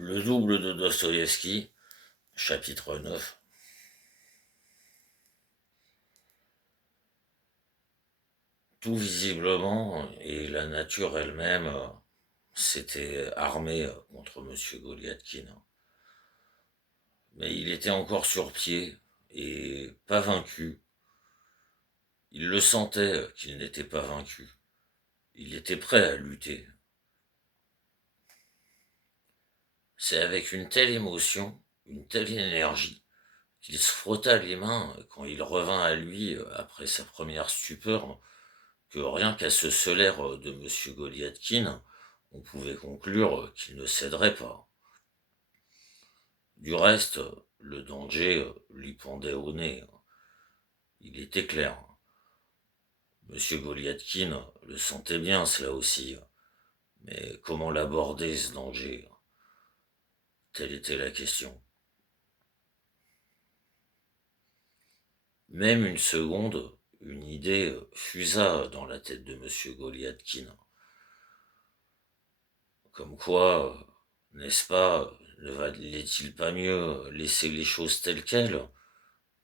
Le double de Dostoïevski, chapitre 9. Tout visiblement, et la nature elle-même, s'était armée contre M. Goliathkin. Mais il était encore sur pied et pas vaincu. Il le sentait qu'il n'était pas vaincu. Il était prêt à lutter. C'est avec une telle émotion, une telle énergie, qu'il se frotta les mains quand il revint à lui après sa première stupeur, que rien qu'à ce solaire de M. Goliathkin, on pouvait conclure qu'il ne céderait pas. Du reste, le danger lui pendait au nez. Il était clair. M. Goliathkin le sentait bien, cela aussi. Mais comment l'aborder, ce danger? Telle était la question. Même une seconde, une idée fusa dans la tête de M. Goliathkin. Comme quoi, n'est-ce pas, ne valait-il pas mieux laisser les choses telles quelles,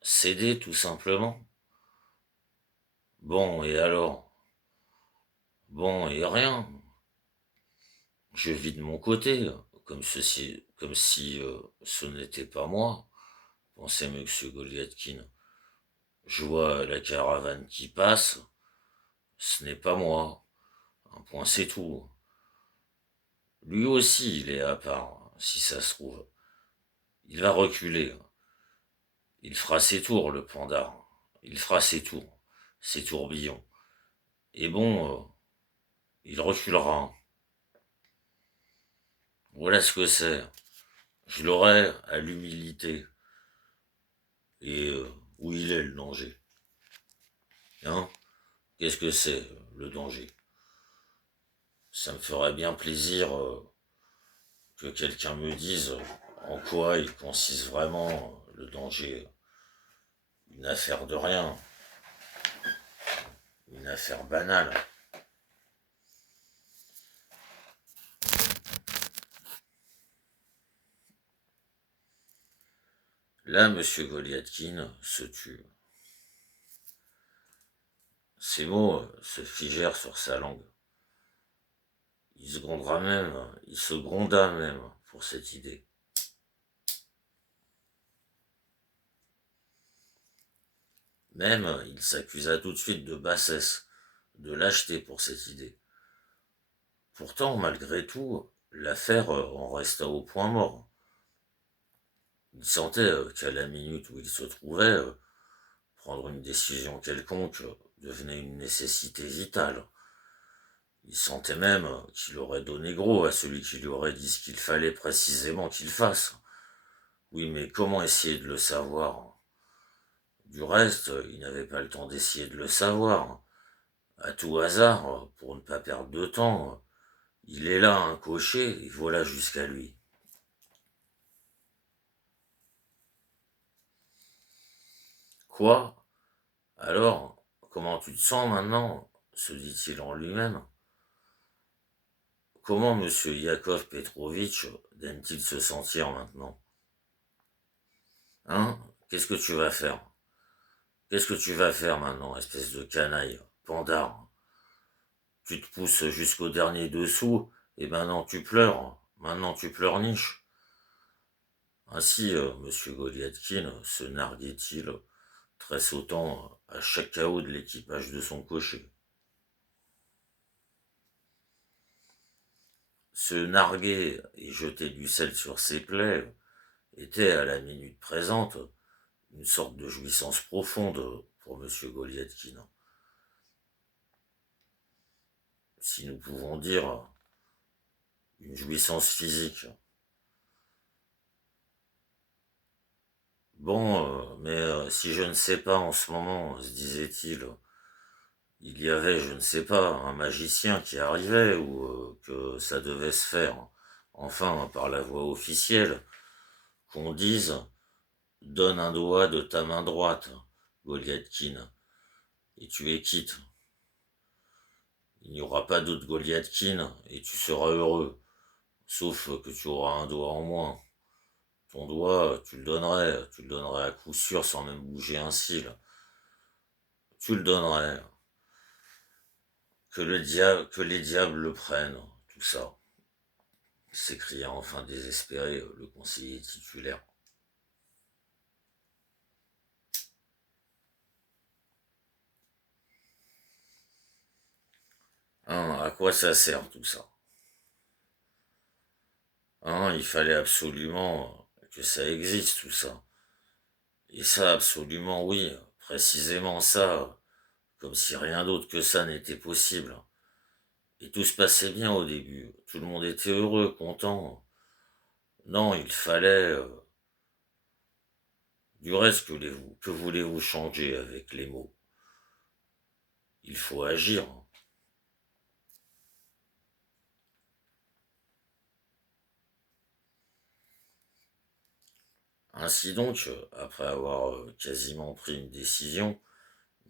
céder tout simplement? Bon, et alors? Bon, et rien. Je vis de mon côté, comme si ce n'était pas moi, pensait M. Goliathkin. Je vois la caravane qui passe, ce n'est pas moi. Un point, c'est tout. Lui aussi, il est à part, si ça se trouve. Il va reculer. Il fera ses tours, le pandar. Il fera ses tours, ses tourbillons. Et bon, il reculera. Voilà ce que c'est. Je l'aurai à l'humilité. Et où il est, le danger? Hein? Qu'est-ce que c'est, le danger? Ça me ferait bien plaisir que quelqu'un me dise en quoi il consiste vraiment le danger. Une affaire de rien, une affaire banale. Là, M. Goliathkin se tut. Ces mots se figèrent sur sa langue. Il se gronda même pour cette idée. Même, il s'accusa tout de suite de bassesse, de lâcheté pour cette idée. Pourtant, malgré tout, l'affaire en resta au point mort. Il sentait qu'à la minute où il se trouvait, prendre une décision quelconque devenait une nécessité vitale. Il sentait même qu'il aurait donné gros à celui qui lui aurait dit ce qu'il fallait précisément qu'il fasse. Oui, mais comment essayer de le savoir? Du reste, il n'avait pas le temps d'essayer de le savoir. À tout hasard, pour ne pas perdre de temps, il est là, un cocher, et voilà jusqu'à lui. Quoi? Alors, comment tu te sens maintenant? Se dit-il en lui-même. Comment M. Yakov Petrovitch daime-t-il se sentir maintenant? Hein? Qu'est-ce que tu vas faire? Qu'est-ce que tu vas faire maintenant, espèce de canaille, pandard? Tu te pousses jusqu'au dernier dessous, et maintenant tu pleurniches. Ainsi, M. Goliathkin se narguait-il, tressautant à chaque chaos de l'équipage de son cocher. Se narguer et jeter du sel sur ses plaies était, à la minute présente, une sorte de jouissance profonde pour M. Goliathkin. Si nous pouvons dire une jouissance physique. Bon, mais si je ne sais pas en ce moment, se disait-il, il y avait, je ne sais pas, un magicien qui arrivait ou que ça devait se faire, enfin par la voie officielle, qu'on dise donne un doigt de ta main droite, Goliathkin, et tu es quitte. Il n'y aura pas d'autre Goliathkin et tu seras heureux. sauf que tu auras un doigt en moins. Ton doigt, tu le donnerais à coup sûr sans même bouger un cil. Tu le donnerais. Que les diables le prennent, tout ça, s'écria enfin désespéré le conseiller titulaire. Hein, à quoi ça sert tout ça? Hein, il fallait absolument que ça existe tout ça. Et ça, absolument oui, précisément ça, comme si rien d'autre que ça n'était possible. Et tout se passait bien au début, tout le monde était heureux, content. Non, il fallait... Du reste, que voulez-vous changer avec les mots? Il faut agir. Ainsi donc, après avoir quasiment pris une décision,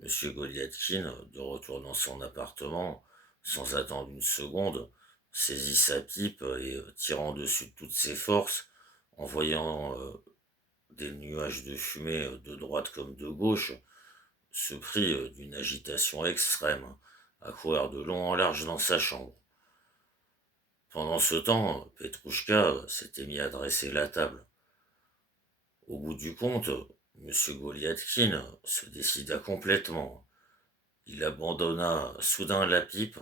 Monsieur Goliathkin, de retour dans son appartement, sans attendre une seconde, saisit sa pipe et, tirant dessus de toutes ses forces, en voyant des nuages de fumée de droite comme de gauche, se prit d'une agitation extrême à courir de long en large dans sa chambre. Pendant ce temps, Petrouchka s'était mis à dresser la table. Au bout du compte, Monsieur Goliathkin se décida complètement. Il abandonna soudain la pipe,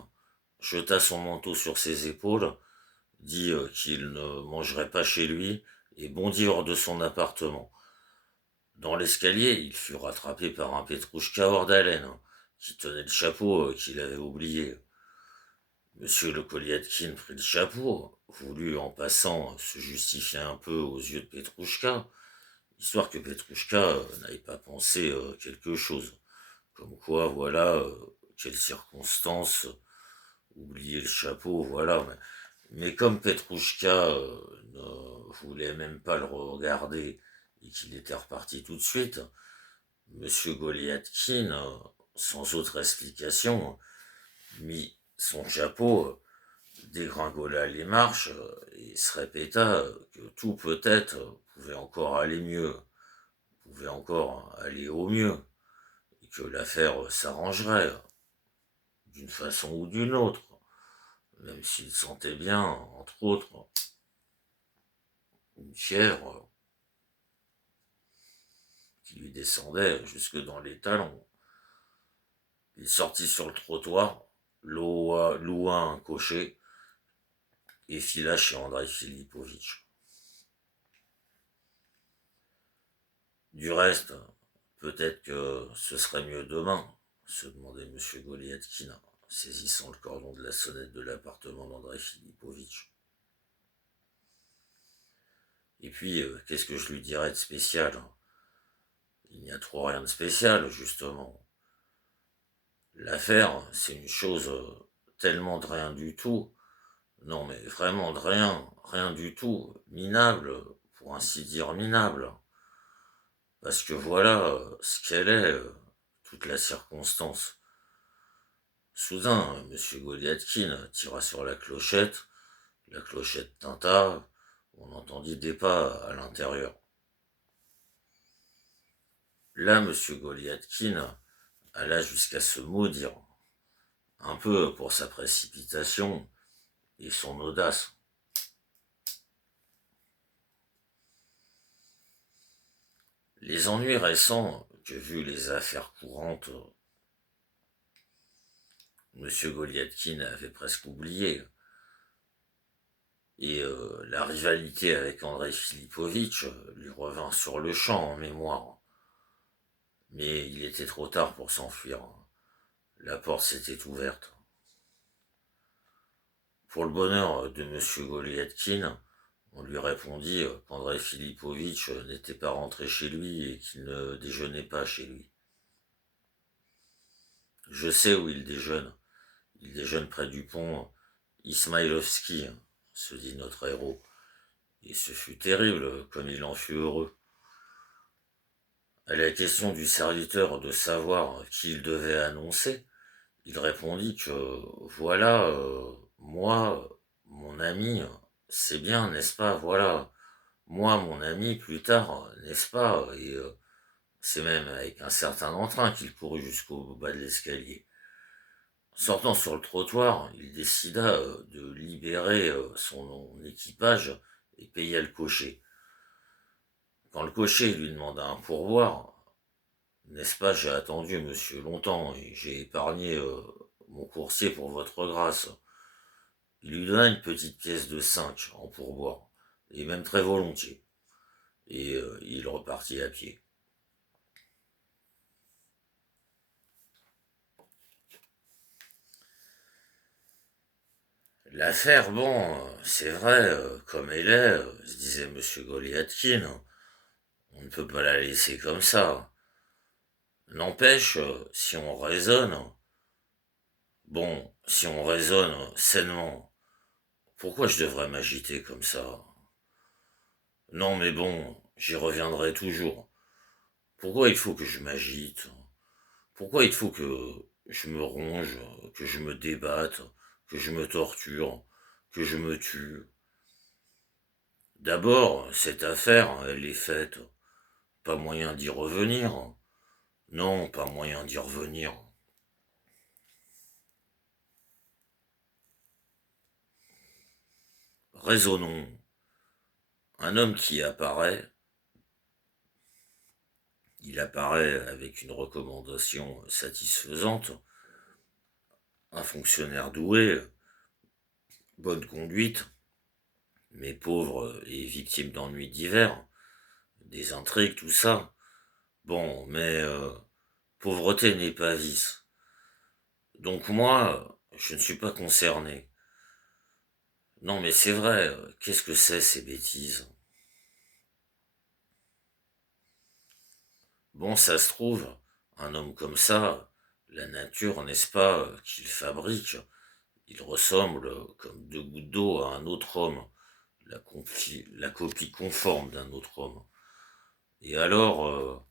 jeta son manteau sur ses épaules, dit qu'il ne mangerait pas chez lui et bondit hors de son appartement. Dans l'escalier, il fut rattrapé par un Petrouchka hors d'haleine, qui tenait le chapeau qu'il avait oublié. Monsieur le Goliathkin prit le chapeau, voulut en passant se justifier un peu aux yeux de Petrouchka, histoire que Petrouchka n'aille pas penser quelque chose. Comme quoi, voilà, quelle circonstance, oublier le chapeau, voilà. Mais comme Petrouchka ne voulait même pas le regarder et qu'il était reparti tout de suite, Monsieur Goliathkin, sans autre explication, mit son chapeau, dégringola les marches et se répéta que tout peut-être pouvait encore aller mieux, pouvait encore aller au mieux, et que l'affaire s'arrangerait d'une façon ou d'une autre, même s'il sentait bien, entre autres, une fièvre qui lui descendait jusque dans les talons. Il sortit sur le trottoir, loua un cocher et fila chez Andrei Filipovitch. Du reste, peut-être que ce serait mieux demain, se demandait M. Goliathkin, saisissant le cordon de la sonnette de l'appartement d'Andrei Filipovitch. Et puis, qu'est-ce que je lui dirais de spécial? Il n'y a trop rien de spécial, justement. L'affaire, c'est une chose tellement de rien du tout. Non, mais vraiment de rien, rien du tout. Minable, pour ainsi dire minable. Parce que voilà ce qu'elle est, toute la circonstance. Soudain, M. Goliathkin tira sur la clochette tinta, on entendit des pas à l'intérieur. Là, M. Goliathkin alla jusqu'à se maudire, un peu pour sa précipitation et son audace. Les ennuis récents que, vu les affaires courantes, M. Goliathkin avait presque oublié, et la rivalité avec Andrei Filipovitch lui revint sur le champ en mémoire. Mais il était trop tard pour s'enfuir. La porte s'était ouverte. Pour le bonheur de M. Goliathkin, on lui répondit qu'Andrei Filipovitch n'était pas rentré chez lui et qu'il ne déjeunait pas chez lui. Je sais où il déjeune. Il déjeune près du pont Ismaïlovski, se dit notre héros. Et ce fut terrible comme il en fut heureux. À la question du serviteur de savoir qui il devait annoncer, il répondit que voilà, moi, mon ami, c'est bien, n'est-ce pas, voilà. Moi, mon ami, plus tard, n'est-ce pas, et c'est même avec un certain entrain qu'il courut jusqu'au bas de l'escalier. Sortant sur le trottoir, il décida de libérer son équipage et paya le cocher. Quand le cocher lui demanda un pourboire, n'est-ce pas, j'ai attendu, monsieur, longtemps, et j'ai épargné mon coursier pour votre grâce. Il lui donna une petite pièce de 5 en pourboire, et même très volontiers, et il repartit à pied. L'affaire, bon, c'est vrai, comme elle est, se disait monsieur Goliathkin, on ne peut pas la laisser comme ça. N'empêche, si on raisonne, bon, si on raisonne sainement, pourquoi je devrais m'agiter comme ça? Non, mais bon, j'y reviendrai toujours. Pourquoi il faut que je m'agite? Pourquoi il faut que je me ronge, que je me débatte, que je me torture, que je me tue? D'abord, cette affaire, elle est faite. Pas moyen d'y revenir. Non, pas moyen d'y revenir. Raisonnons. Un homme qui apparaît, il apparaît avec une recommandation satisfaisante, un fonctionnaire doué, bonne conduite, mais pauvre et victime d'ennuis divers, des intrigues, tout ça. Bon, mais pauvreté n'est pas vice. Donc moi, je ne suis pas concerné. Non, mais c'est vrai, qu'est-ce que c'est ces bêtises? Bon, ça se trouve, un homme comme ça, la nature, n'est-ce pas, qu'il fabrique, il ressemble comme deux gouttes d'eau à un autre homme, la copie conforme d'un autre homme. Et alors,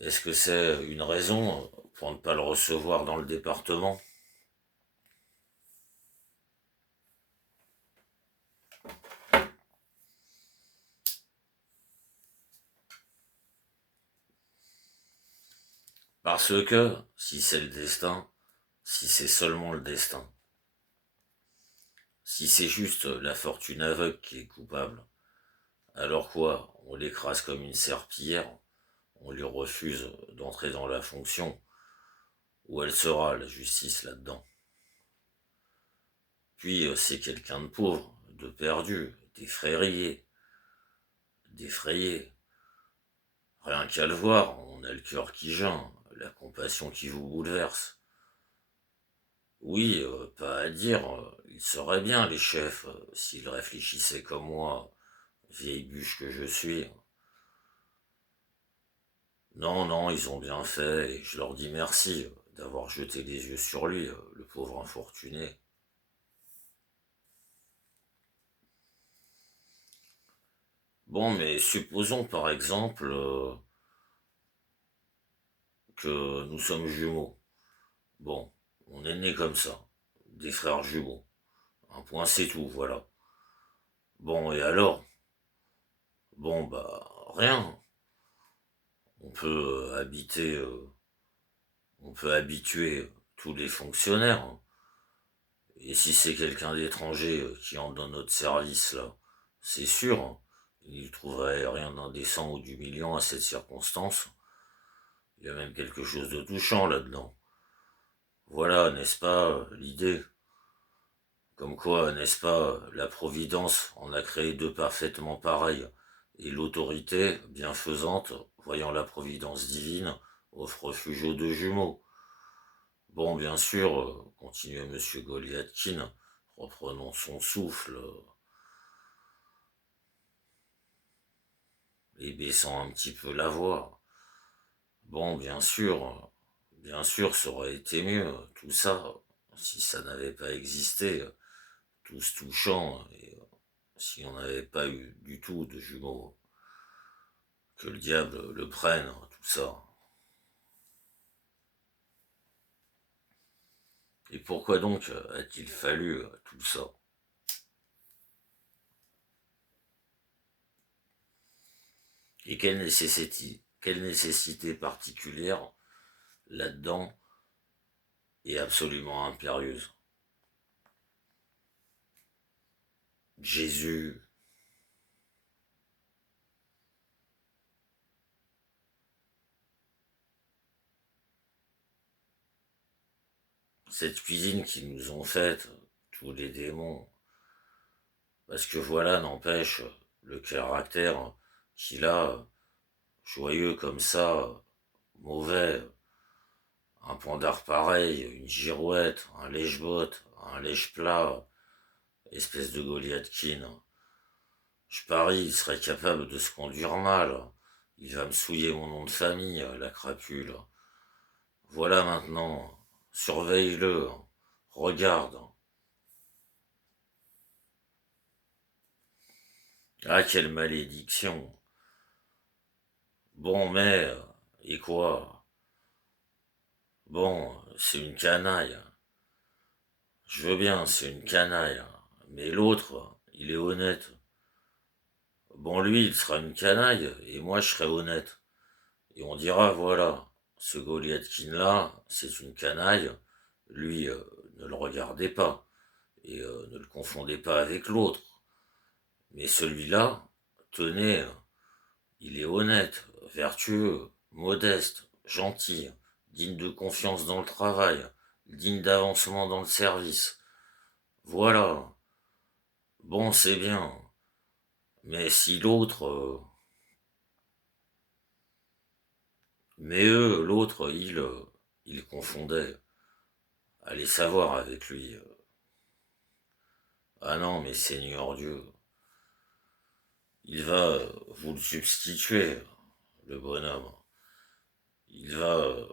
est-ce que c'est une raison pour ne pas le recevoir dans le département? Parce que, si c'est le destin, si c'est seulement le destin, si c'est juste la fortune aveugle qui est coupable, alors quoi, on l'écrase comme une serpillière, on lui refuse d'entrer dans la fonction, où elle sera, la justice, là-dedans. Puis c'est quelqu'un de pauvre, de perdu, d'effrayé. Rien qu'à le voir, on a le cœur qui geint, la compassion qui vous bouleverse. Oui, pas à dire, ils seraient bien les chefs, s'ils réfléchissaient comme moi, vieille bûche que je suis. Non, non, ils ont bien fait, et je leur dis merci d'avoir jeté les yeux sur lui, le pauvre infortuné. Bon, mais supposons par exemple que nous sommes jumeaux. Bon, on est nés comme ça, des frères jumeaux. Un point c'est tout, voilà. Bon, et alors? Bon, bah, rien. On peut on peut habituer tous les fonctionnaires. Et si c'est quelqu'un d'étranger qui entre dans notre service, là, c'est sûr, hein, il ne trouverait rien d'indécent ou d'humiliant à cette circonstance. Il y a même quelque chose de touchant là-dedans. Voilà, n'est-ce pas, l'idée? Comme quoi, n'est-ce pas, la Providence en a créé deux parfaitement pareils, et l'autorité, bienfaisante, voyant la Providence divine, offre refuge aux deux jumeaux. Bon, bien sûr, continuait monsieur Goliathkin, reprenant son souffle, et baissant un petit peu la voix. Bon, bien sûr, ça aurait été mieux, tout ça, si ça n'avait pas existé, tout ce touchant, et si on n'avait pas eu du tout de jumeaux. Que le diable le prenne, tout ça. Et pourquoi donc a-t-il fallu tout ça? Et quelle nécessité particulière là-dedans est absolument impérieuse. Jésus, cette cuisine qu'ils nous ont faite, tous les démons, parce que voilà, n'empêche, le caractère qu'il a, joyeux comme ça, mauvais, un pandar pareil, une girouette, un lèche-botte, un lèche-plat, espèce de Goliathkin. Je parie, il serait capable de se conduire mal. Il va me souiller mon nom de famille, la crapule. Voilà maintenant, surveille-le, regarde. Ah, quelle malédiction. Bon, mais, et quoi? Bon, c'est une canaille. Je veux bien, c'est une canaille. Mais l'autre, il est honnête. Bon, lui, il sera une canaille, et moi, je serai honnête. Et on dira, voilà, ce Goliathkin-là, c'est une canaille. Lui, ne le regardez pas, et ne le confondez pas avec l'autre. Mais celui-là, tenez, il est honnête, vertueux, modeste, gentil, digne de confiance dans le travail, digne d'avancement dans le service. Voilà. Bon, c'est bien. Mais si l'autre... mais eux, l'autre, il confondait. Allez savoir avec lui. Ah non, mais Seigneur Dieu, il va vous le substituer, le bonhomme. Il va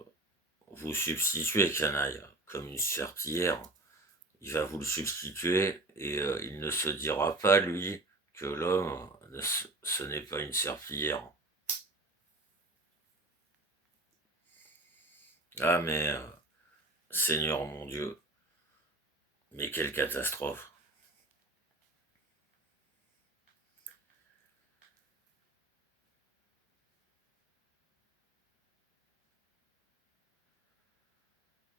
vous substituer, canaille, comme une serpillière. Il va vous le substituer et il ne se dira pas, lui, que l'homme, ce n'est pas une serpillière. Ah mais, Seigneur mon Dieu, mais quelle catastrophe.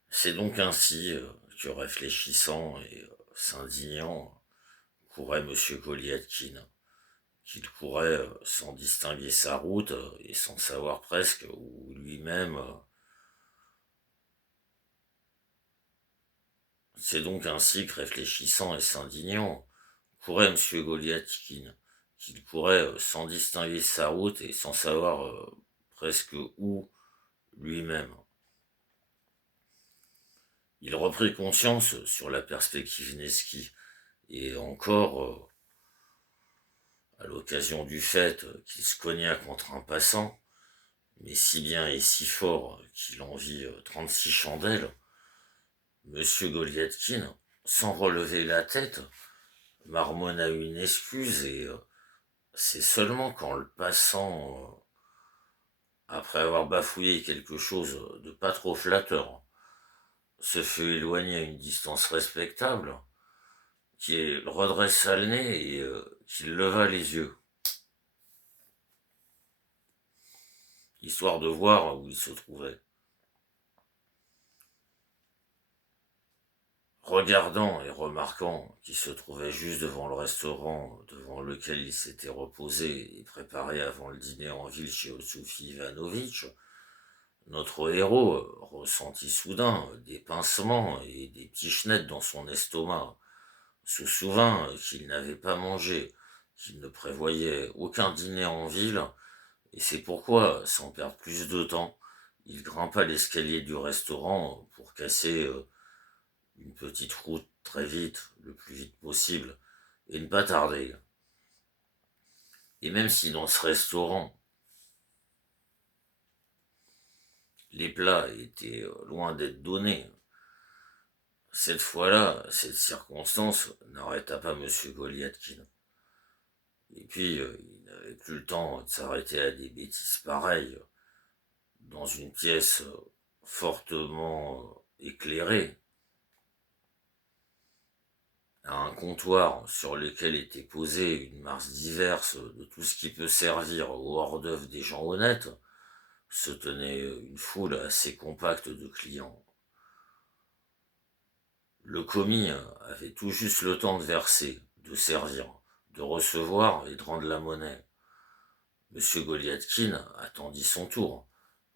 C'est donc ainsi que réfléchissant et s'indignant courait M. Goliathkin, qu'il courait sans distinguer sa route et sans savoir presque où lui-même. C'est donc ainsi que réfléchissant et s'indignant courait M. Goliathkin, qu'il courait sans distinguer sa route et sans savoir presque où lui-même. Il reprit conscience sur la perspective Neski, et encore à l'occasion du fait qu'il se cogna contre un passant, mais si bien et si fort qu'il en vit 36 chandelles, M. Goliathkin, sans relever la tête, marmonna une excuse et c'est seulement quand le passant, après avoir bafouillé quelque chose de pas trop flatteur, se fut éloigné à une distance respectable, qu'il redressa le nez et qu'il leva les yeux, histoire de voir où il se trouvait. Regardant et remarquant qu'il se trouvait juste devant le restaurant devant lequel il s'était reposé et préparé avant le dîner en ville chez Ossoufi Ivanovitch, notre héros ressentit soudain des pincements et des petits chenets dans son estomac, se souvint qu'il n'avait pas mangé, qu'il ne prévoyait aucun dîner en ville, et c'est pourquoi, sans perdre plus de temps, il grimpa l'escalier du restaurant pour casser une petite route très vite, le plus vite possible, et ne pas tarder. Et même si dans ce restaurant, les plats étaient loin d'être donnés, cette fois-là, cette circonstance n'arrêta pas M. Goliathkin. Et puis, il n'avait plus le temps de s'arrêter à des bêtises pareilles dans une pièce fortement éclairée, à un comptoir sur lequel était posée une masse diverse de tout ce qui peut servir au hors-d'œuvre des gens honnêtes, se tenait une foule assez compacte de clients. Le commis avait tout juste le temps de verser, de servir, de recevoir et de rendre la monnaie. Monsieur Goliathkin attendit son tour,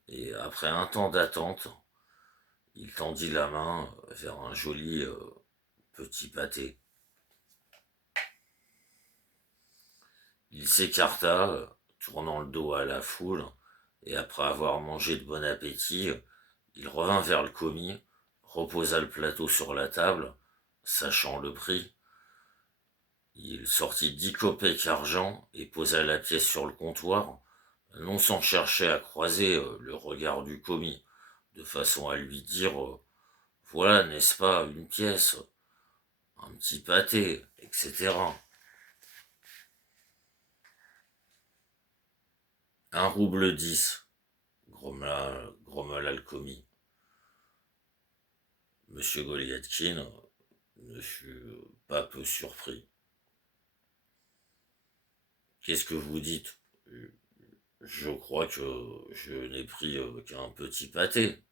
et après un temps d'attente, il tendit la main vers un joli petit pâté. Il s'écarta, tournant le dos à la foule, et après avoir mangé de bon appétit, il revint vers le commis, reposa le plateau sur la table, sachant le prix. Il sortit 10 kopecks argent et posa la pièce sur le comptoir, non sans chercher à croiser le regard du commis, de façon à lui dire voilà, n'est-ce pas, une pièce, un petit pâté, etc. 1 rouble 10, grommela le commis. Monsieur Goliathkin ne fut pas peu surpris. Qu'est-ce que vous dites? Je crois que je n'ai pris qu'un petit pâté.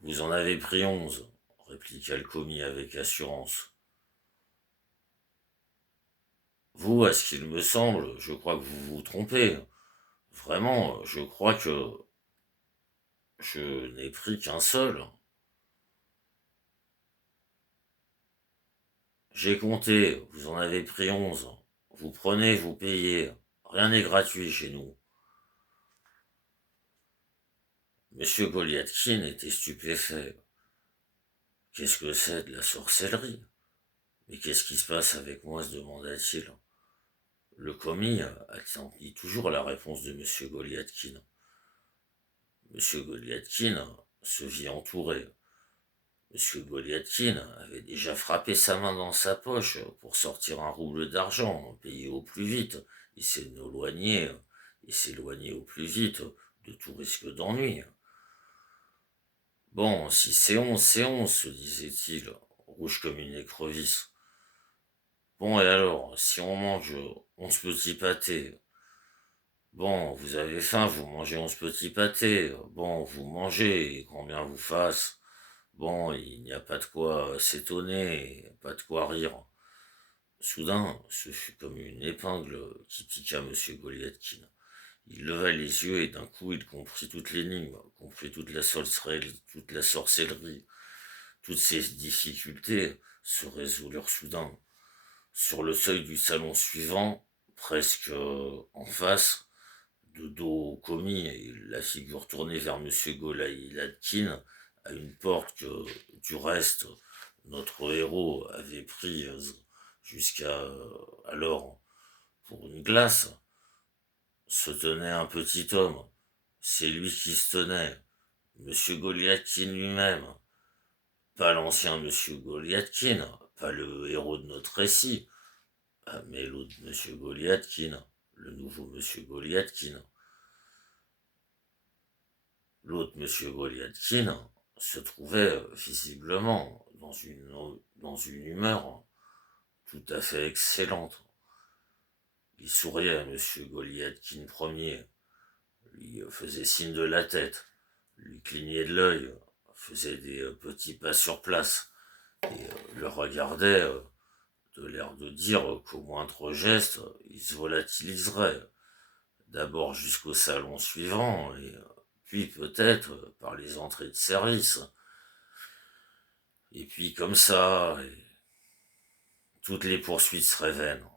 Vous en avez pris 11, répliqua le commis avec assurance. Vous, à ce qu'il me semble, je crois que vous vous trompez. Vraiment, je crois que je n'ai pris qu'un seul. J'ai compté, vous en avez pris 11. Vous prenez, vous payez. Rien n'est gratuit chez nous. Monsieur Goliathkin était stupéfait. Qu'est-ce que c'est de la sorcellerie? Mais qu'est-ce qui se passe avec moi se demanda-t-il. Le commis attendit toujours la réponse de monsieur Goliathkin. Monsieur Goliathkin se vit entouré. Monsieur Goliathkin avait déjà frappé sa main dans sa poche pour sortir 1 rouble d'argent, payé au plus vite, et s'éloigner au plus vite de tout risque d'ennui. Bon, si c'est 11, se disait-il, rouge comme une écrevisse. Bon, et alors, si on mange 11 petits pâtés, bon, vous avez faim, vous mangez 11 petits pâtés, bon, vous mangez, et combien vous fasse. Bon, il n'y a pas de quoi s'étonner, pas de quoi rire. Soudain, ce fut comme une épingle qui piqua monsieur Goliathkin. Il leva les yeux et d'un coup il comprit toute l'énigme, comprit toute la sorcellerie. Toutes ces difficultés se résolurent soudain. Sur le seuil du salon suivant, presque en face, de dos au commis et la figure tournée vers monsieur Goliathkin, à une porte que, du reste, notre héros avait prise jusqu'à alors pour une glace, se tenait un petit homme. C'est lui qui se tenait, monsieur Goliathkin lui-même. Pas l'ancien monsieur Goliathkin, pas le héros de notre récit, mais l'autre monsieur Goliathkin, le nouveau monsieur Goliathkin. L'autre monsieur Goliathkin se trouvait visiblement dans une humeur tout à fait excellente. Il souriait à monsieur Goliathkin Ier, lui faisait signe de la tête, lui clignait de l'œil, faisait des petits pas sur place, et le regardait de l'air de dire qu'au moindre geste, il se volatiliserait, d'abord jusqu'au salon suivant, et puis peut-être par les entrées de service. Et puis comme ça, et toutes les poursuites seraient vaines.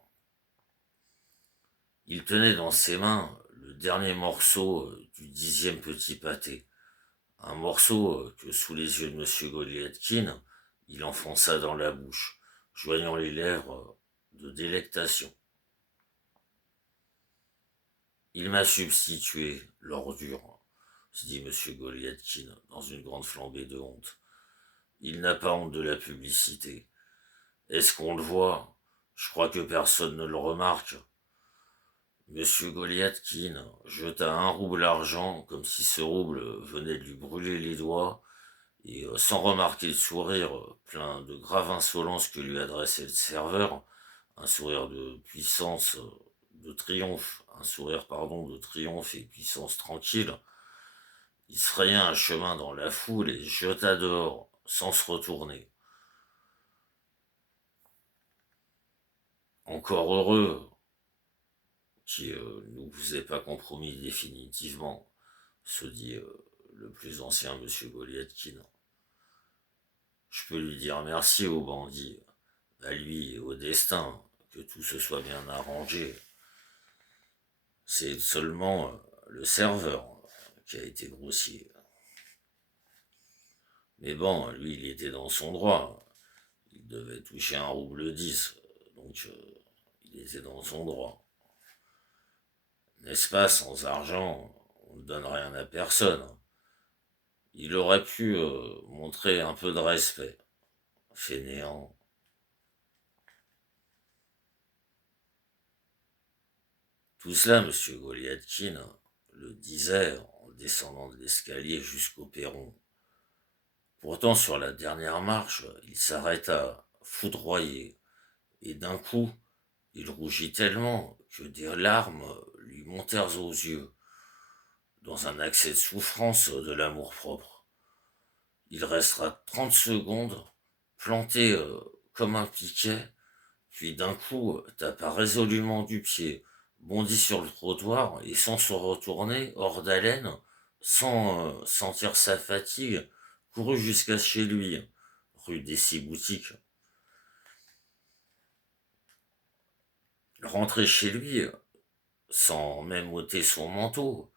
Il tenait dans ses mains le dernier morceau du 10e petit pâté. Un morceau que, sous les yeux de monsieur Goliathkin, il enfonça dans la bouche, joignant les lèvres de délectation. Il m'a substitué, l'ordure, se dit monsieur Goliathkin, dans une grande flambée de honte. Il n'a pas honte de la publicité. Est-ce qu'on le voit? Je crois que personne ne le remarque. Monsieur Goliathkin jeta 1 rouble argent comme si ce rouble venait de lui brûler les doigts et sans remarquer le sourire plein de grave insolence que lui adressait le serveur, un sourire de puissance, de triomphe, un sourire, pardon, de triomphe et puissance tranquille, il se fraya un chemin dans la foule et se jeta dehors, sans se retourner. Encore heureux qui ne vous ait pas compromis définitivement, se dit le plus ancien monsieur Goliathkin. Je peux lui dire merci au bandit, à lui et au destin, que tout se soit bien arrangé. C'est seulement le serveur qui a été grossier. Mais bon, lui, il était dans son droit. Il devait toucher 1,10 rouble, donc il était dans son droit. N'est-ce pas, sans argent, on ne donne rien à personne. Il aurait pu montrer un peu de respect. Fainéant. Tout cela, monsieur Goliathkin le disait en descendant de l'escalier jusqu'au perron. Pourtant, sur la dernière marche, il s'arrêta, foudroyé, et d'un coup, il rougit tellement que des larmes lui montèrent aux yeux, dans un accès de souffrance de l'amour-propre. Il restera 30 secondes, planté comme un piquet, puis d'un coup tapa résolument du pied, bondit sur le trottoir et sans se retourner, hors d'haleine, sans sentir sa fatigue, courut jusqu'à chez lui, rue des Six Boutiques. Rentré chez lui, sans même ôter son manteau,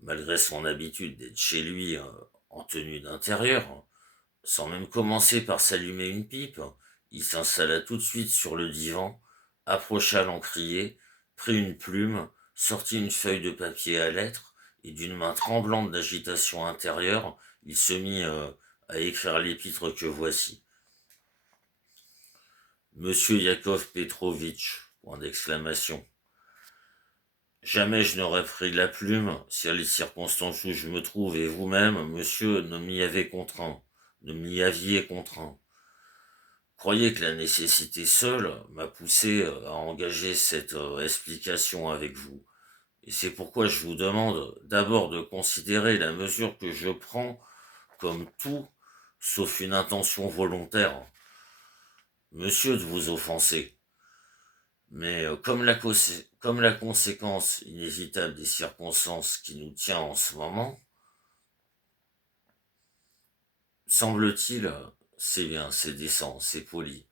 malgré son habitude d'être chez lui en tenue d'intérieur, sans même commencer par s'allumer une pipe, il s'installa tout de suite sur le divan, approcha l'encrier, prit une plume, sortit une feuille de papier à lettres, et d'une main tremblante d'agitation intérieure, il se mit à écrire l'épître que voici. Monsieur Yakov Petrovitch, point d'exclamation. Jamais je n'aurais pris la plume si à les circonstances où je me trouve et vous-même, monsieur, ne m'y aviez contraint. Croyez que la nécessité seule m'a poussé à engager cette explication avec vous. Et c'est pourquoi je vous demande d'abord de considérer la mesure que je prends comme tout sauf une intention volontaire. Monsieur, de vous offenser. Mais comme la conséquence inévitable des circonstances qui nous tient en ce moment, semble-t-il, c'est bien, c'est décent, c'est poli,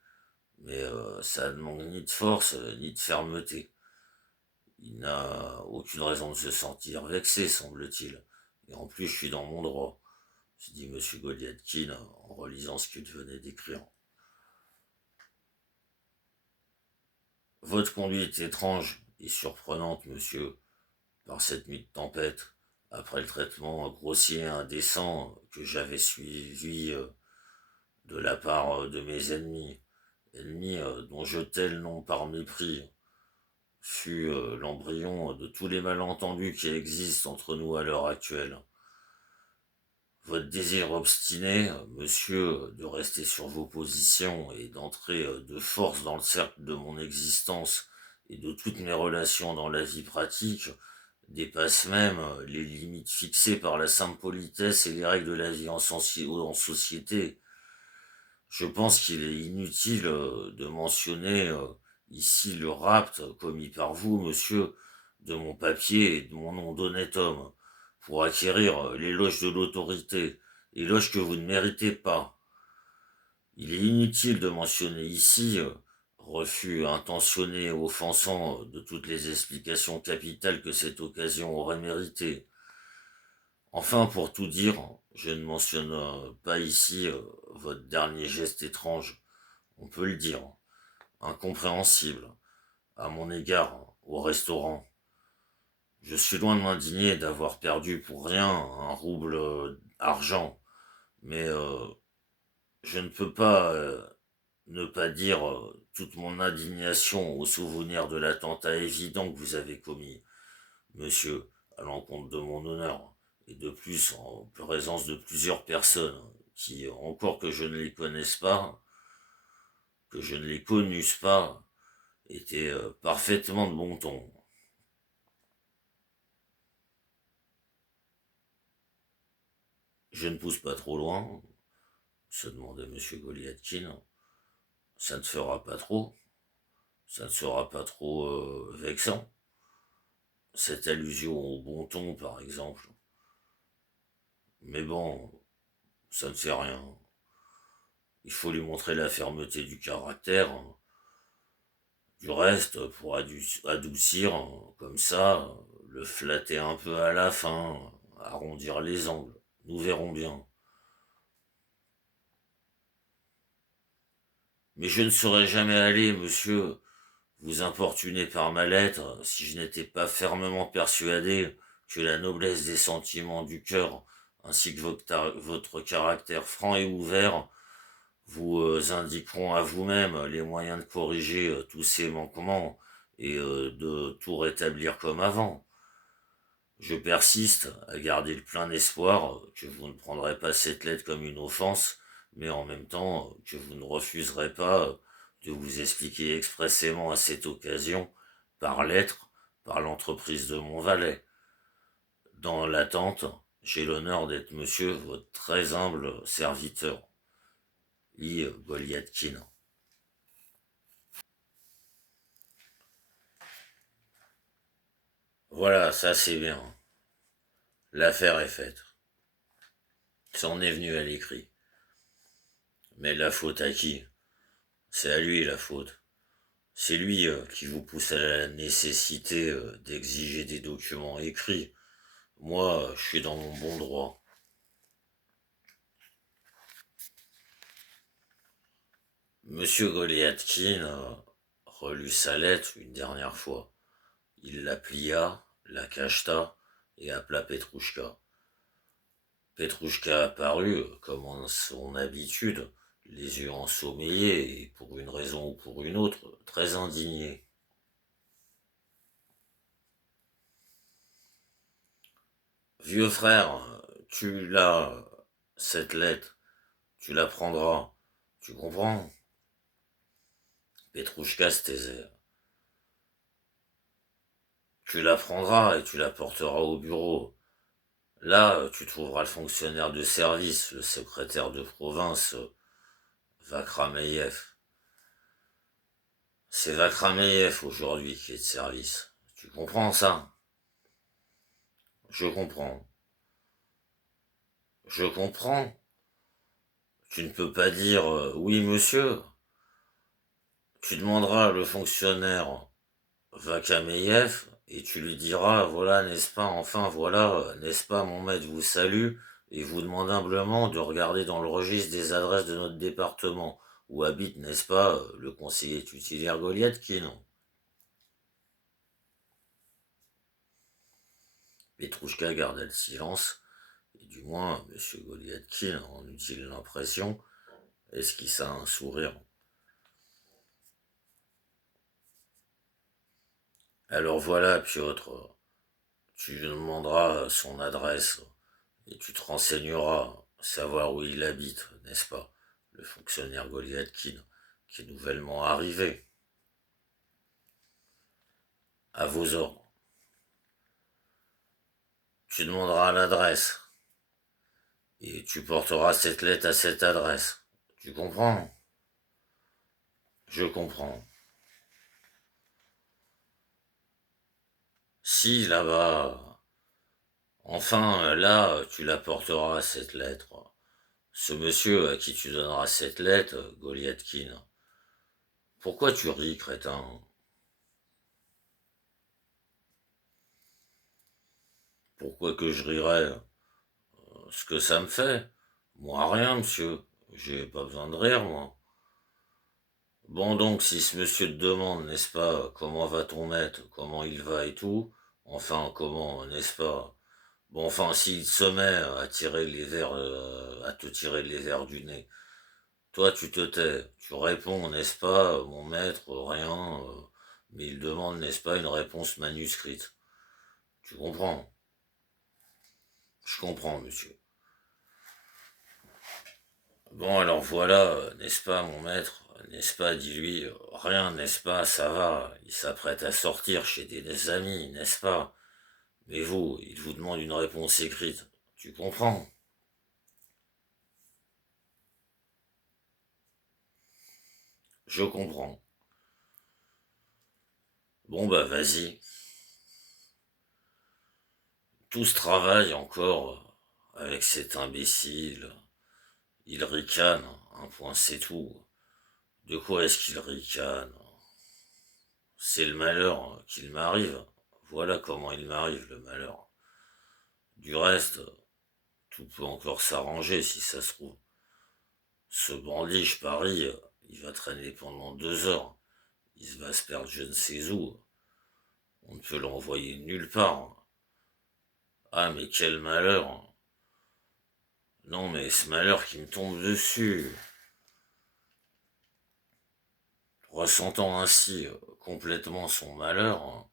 mais ça ne manque ni de force ni de fermeté. Il n'a aucune raison de se sentir vexé, semble-t-il. Et en plus, je suis dans mon droit, se dit M. Goliathkin en relisant ce qu'il venait d'écrire. Votre conduite étrange et surprenante, monsieur, par cette nuit de tempête, après le traitement grossier et indécent que j'avais suivi de la part de mes ennemis dont je tais le nom par mépris, fut l'embryon de tous les malentendus qui existent entre nous à l'heure actuelle. Votre désir obstiné, monsieur, de rester sur vos positions et d'entrer de force dans le cercle de mon existence et de toutes mes relations dans la vie pratique, dépasse même les limites fixées par la simple politesse et les règles de la vie en société. Je pense qu'il est inutile de mentionner ici le rapt commis par vous, monsieur, de mon papier et de mon nom d'honnête homme, pour acquérir l'éloge de l'autorité, éloge que vous ne méritez pas. Il est inutile de mentionner ici refus intentionné et offensant de toutes les explications capitales que cette occasion aurait méritées. Enfin, pour tout dire, je ne mentionne pas ici votre dernier geste étrange, on peut le dire, incompréhensible, à mon égard, au restaurant. Je suis loin de m'indigner d'avoir perdu pour rien 1 rouble argent, mais je ne peux pas ne pas dire toute mon indignation au souvenir de l'attentat évident que vous avez commis, monsieur, à l'encontre de mon honneur, et de plus en présence de plusieurs personnes qui, encore que je ne les connaisse pas, que je ne les connusse pas, étaient parfaitement de bon ton. Je ne pousse pas trop loin, se demandait M. Goliathkin. Ça ne fera pas trop, ça ne sera pas trop vexant. Cette allusion au bon ton, par exemple. Mais bon, ça ne fait rien. Il faut lui montrer la fermeté du caractère. Du reste, pour adoucir, comme ça, le flatter un peu à la fin, arrondir les angles. Nous verrons bien. Mais je ne serais jamais allé, monsieur, vous importuner par ma lettre si je n'étais pas fermement persuadé que la noblesse des sentiments du cœur, ainsi que votre caractère franc et ouvert, vous indiqueront à vous-même les moyens de corriger tous ces manquements et de tout rétablir comme avant. Je persiste à garder le plein espoir que vous ne prendrez pas cette lettre comme une offense, mais en même temps que vous ne refuserez pas de vous expliquer expressément à cette occasion, par lettre, par l'entreprise de mon valet. Dans l'attente, j'ai l'honneur d'être monsieur votre très humble serviteur, lit Goliathkin. Voilà, ça c'est bien. L'affaire est faite. C'en est venu à l'écrit. Mais la faute à qui? C'est à lui la faute. C'est lui qui vous pousse à la nécessité d'exiger des documents écrits. Moi, je suis dans mon bon droit. Monsieur Goliathkin relut sa lettre une dernière fois. Il la plia, la cacheta et appela Petrouchka. Petrouchka apparut, comme en son habitude, les yeux ensommeillés et, pour une raison ou pour une autre, très indigné. Vieux frère, tu l'as, cette lettre, tu la prendras, tu comprends? Petrouchka se taisait. Tu la prendras et tu la porteras au bureau. Là, tu trouveras le fonctionnaire de service, le secrétaire de province, Vakrameyev. C'est Vakrameyev aujourd'hui qui est de service. Tu comprends ça? Je comprends. Je comprends. Tu ne peux pas dire oui, monsieur. Tu demanderas le fonctionnaire Vakameyev et tu lui diras voilà, n'est-ce pas, enfin voilà, n'est-ce pas, mon maître vous salue et vous demande humblement de regarder dans le registre des adresses de notre département où habite, n'est-ce pas, le conseiller tutélaire Goliathkin. Petrouchka garda le silence, et du moins, M. Goliathkin en eut-il l'impression, esquissa un sourire. Alors voilà, Piotr, tu lui demanderas son adresse et tu te renseigneras, savoir où il habite, n'est-ce pas, le fonctionnaire Goliathkin, qui est nouvellement arrivé. À vos ordres. Tu demanderas l'adresse et tu porteras cette lettre à cette adresse. Tu comprends? Je comprends. Si, là-bas. Enfin, là, tu la porteras, cette lettre. Ce monsieur à qui tu donneras cette lettre, Goliathkin. Pourquoi tu ris, crétin? Pourquoi que je rirais? Ce que ça me fait? Moi, rien, monsieur. J'ai pas besoin de rire, moi. Bon, donc, si ce monsieur te demande, n'est-ce pas, comment va ton maître, comment il va et tout, enfin, comment, n'est-ce pas? Bon, enfin, s'il se met à tirer les verres, à te tirer les verres du nez, toi, tu te tais, tu réponds, n'est-ce pas, mon maître, rien, mais il demande, n'est-ce pas, une réponse manuscrite. Tu comprends? Je comprends, monsieur. Bon, alors voilà, n'est-ce pas, mon maître? N'est-ce pas, dis-lui, rien, n'est-ce pas, ça va, il s'apprête à sortir chez des amis, n'est-ce pas? Mais vous, il vous demande une réponse écrite. Tu comprends? Je comprends. Bon, bah, vas-y. Tout ce travail encore avec cet imbécile. Il ricane, un point c'est tout. De quoi est-ce qu'il ricane? C'est le malheur qu'il m'arrive. Voilà comment il m'arrive le malheur. Du reste, tout peut encore s'arranger si ça se trouve. Ce bandit, je parie, il va traîner pendant 2 heures. Il va se perdre je ne sais où. On ne peut l'envoyer nulle part. Ah, mais quel malheur! Non, mais ce malheur qui me tombe dessus. Ressentant ainsi complètement son malheur,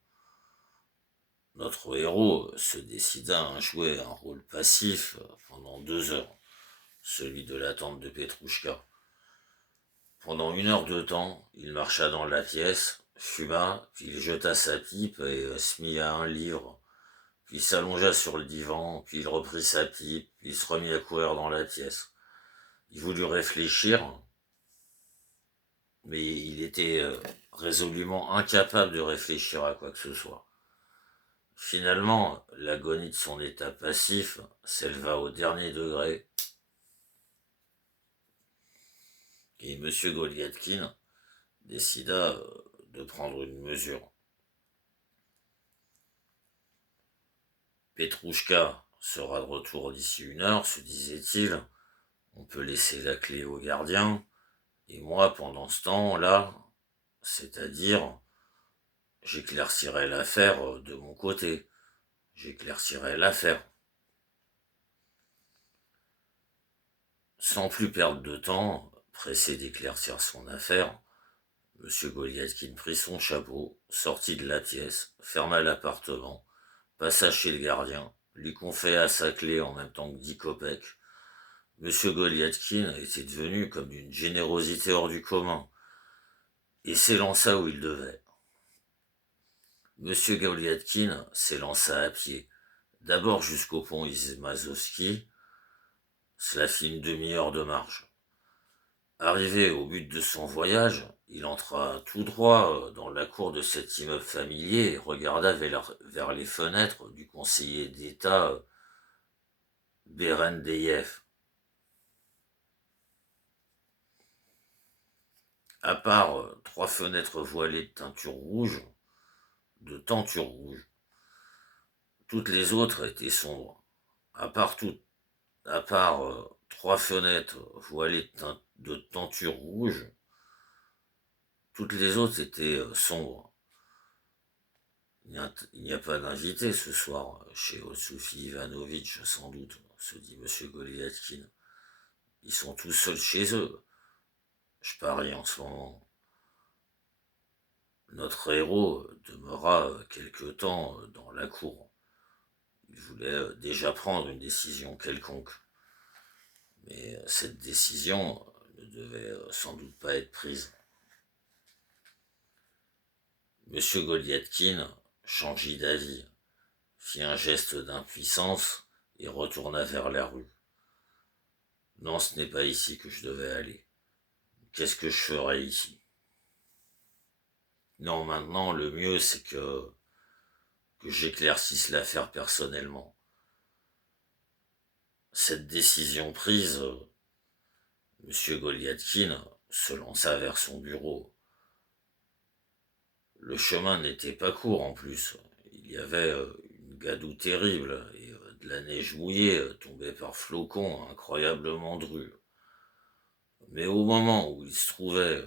notre héros se décida à jouer un rôle passif pendant 2 heures, celui de la tante de Petrouchka. Pendant 1 heure de temps, il marcha dans la pièce, fuma, puis il jeta sa pipe et se mit à un livre, puis s'allongea sur le divan, puis il reprit sa pipe, puis il se remit à courir dans la pièce. Il voulut réfléchir, mais il était résolument incapable de réfléchir à quoi que ce soit. Finalement, l'agonie de son état passif s'éleva au dernier degré, et M. Goliathkin décida de prendre une mesure. Petrouchka sera de retour d'ici 1 heure, se disait-il. On peut laisser la clé au gardien. Et moi, pendant ce temps-là, c'est-à-dire, j'éclaircirai l'affaire de mon côté. J'éclaircirai l'affaire. Sans plus perdre de temps, pressé d'éclaircir son affaire, M. Goliathkin prit son chapeau, sortit de la pièce, ferma l'appartement, passa chez le gardien, lui confia sa clé en même temps que 10 kopecks. M. Goliathkin était devenu comme d'une générosité hors du commun, et s'élança où il devait. M. Goliathkin s'élança à pied, d'abord jusqu'au pont Izmazovski. Cela fit une demi-heure de marche. Arrivé au but de son voyage, il entra tout droit dans la cour de cet immeuble familier et regarda vers les fenêtres du conseiller d'État Berendeyev. À part 3 fenêtres voilées de tentures rouges, toutes les autres étaient sombres. À part, tout, à part 3 fenêtres voilées de tentures rouges, toutes les autres étaient sombres. Il n'y a pas d'invité ce soir chez Sophie Ivanovitch, sans doute, se dit M. Goliathkin. Ils sont tous seuls chez eux. Je parie en ce moment. Notre héros demeura quelque temps dans la cour. Il voulait déjà prendre une décision quelconque. Mais cette décision ne devait sans doute pas être prise. M. Goliathkin changit d'avis, fit un geste d'impuissance et retourna vers la rue. Non, ce n'est pas ici que je devais aller. Qu'est-ce que je ferais ici? Non, maintenant, le mieux, c'est que j'éclaircisse l'affaire personnellement. Cette décision prise, M. Goliathkin se lança vers son bureau. Le chemin n'était pas court en plus. Il y avait une gadoue terrible et de la neige mouillée tombait par flocons incroyablement drus. Mais au moment où il se trouvait,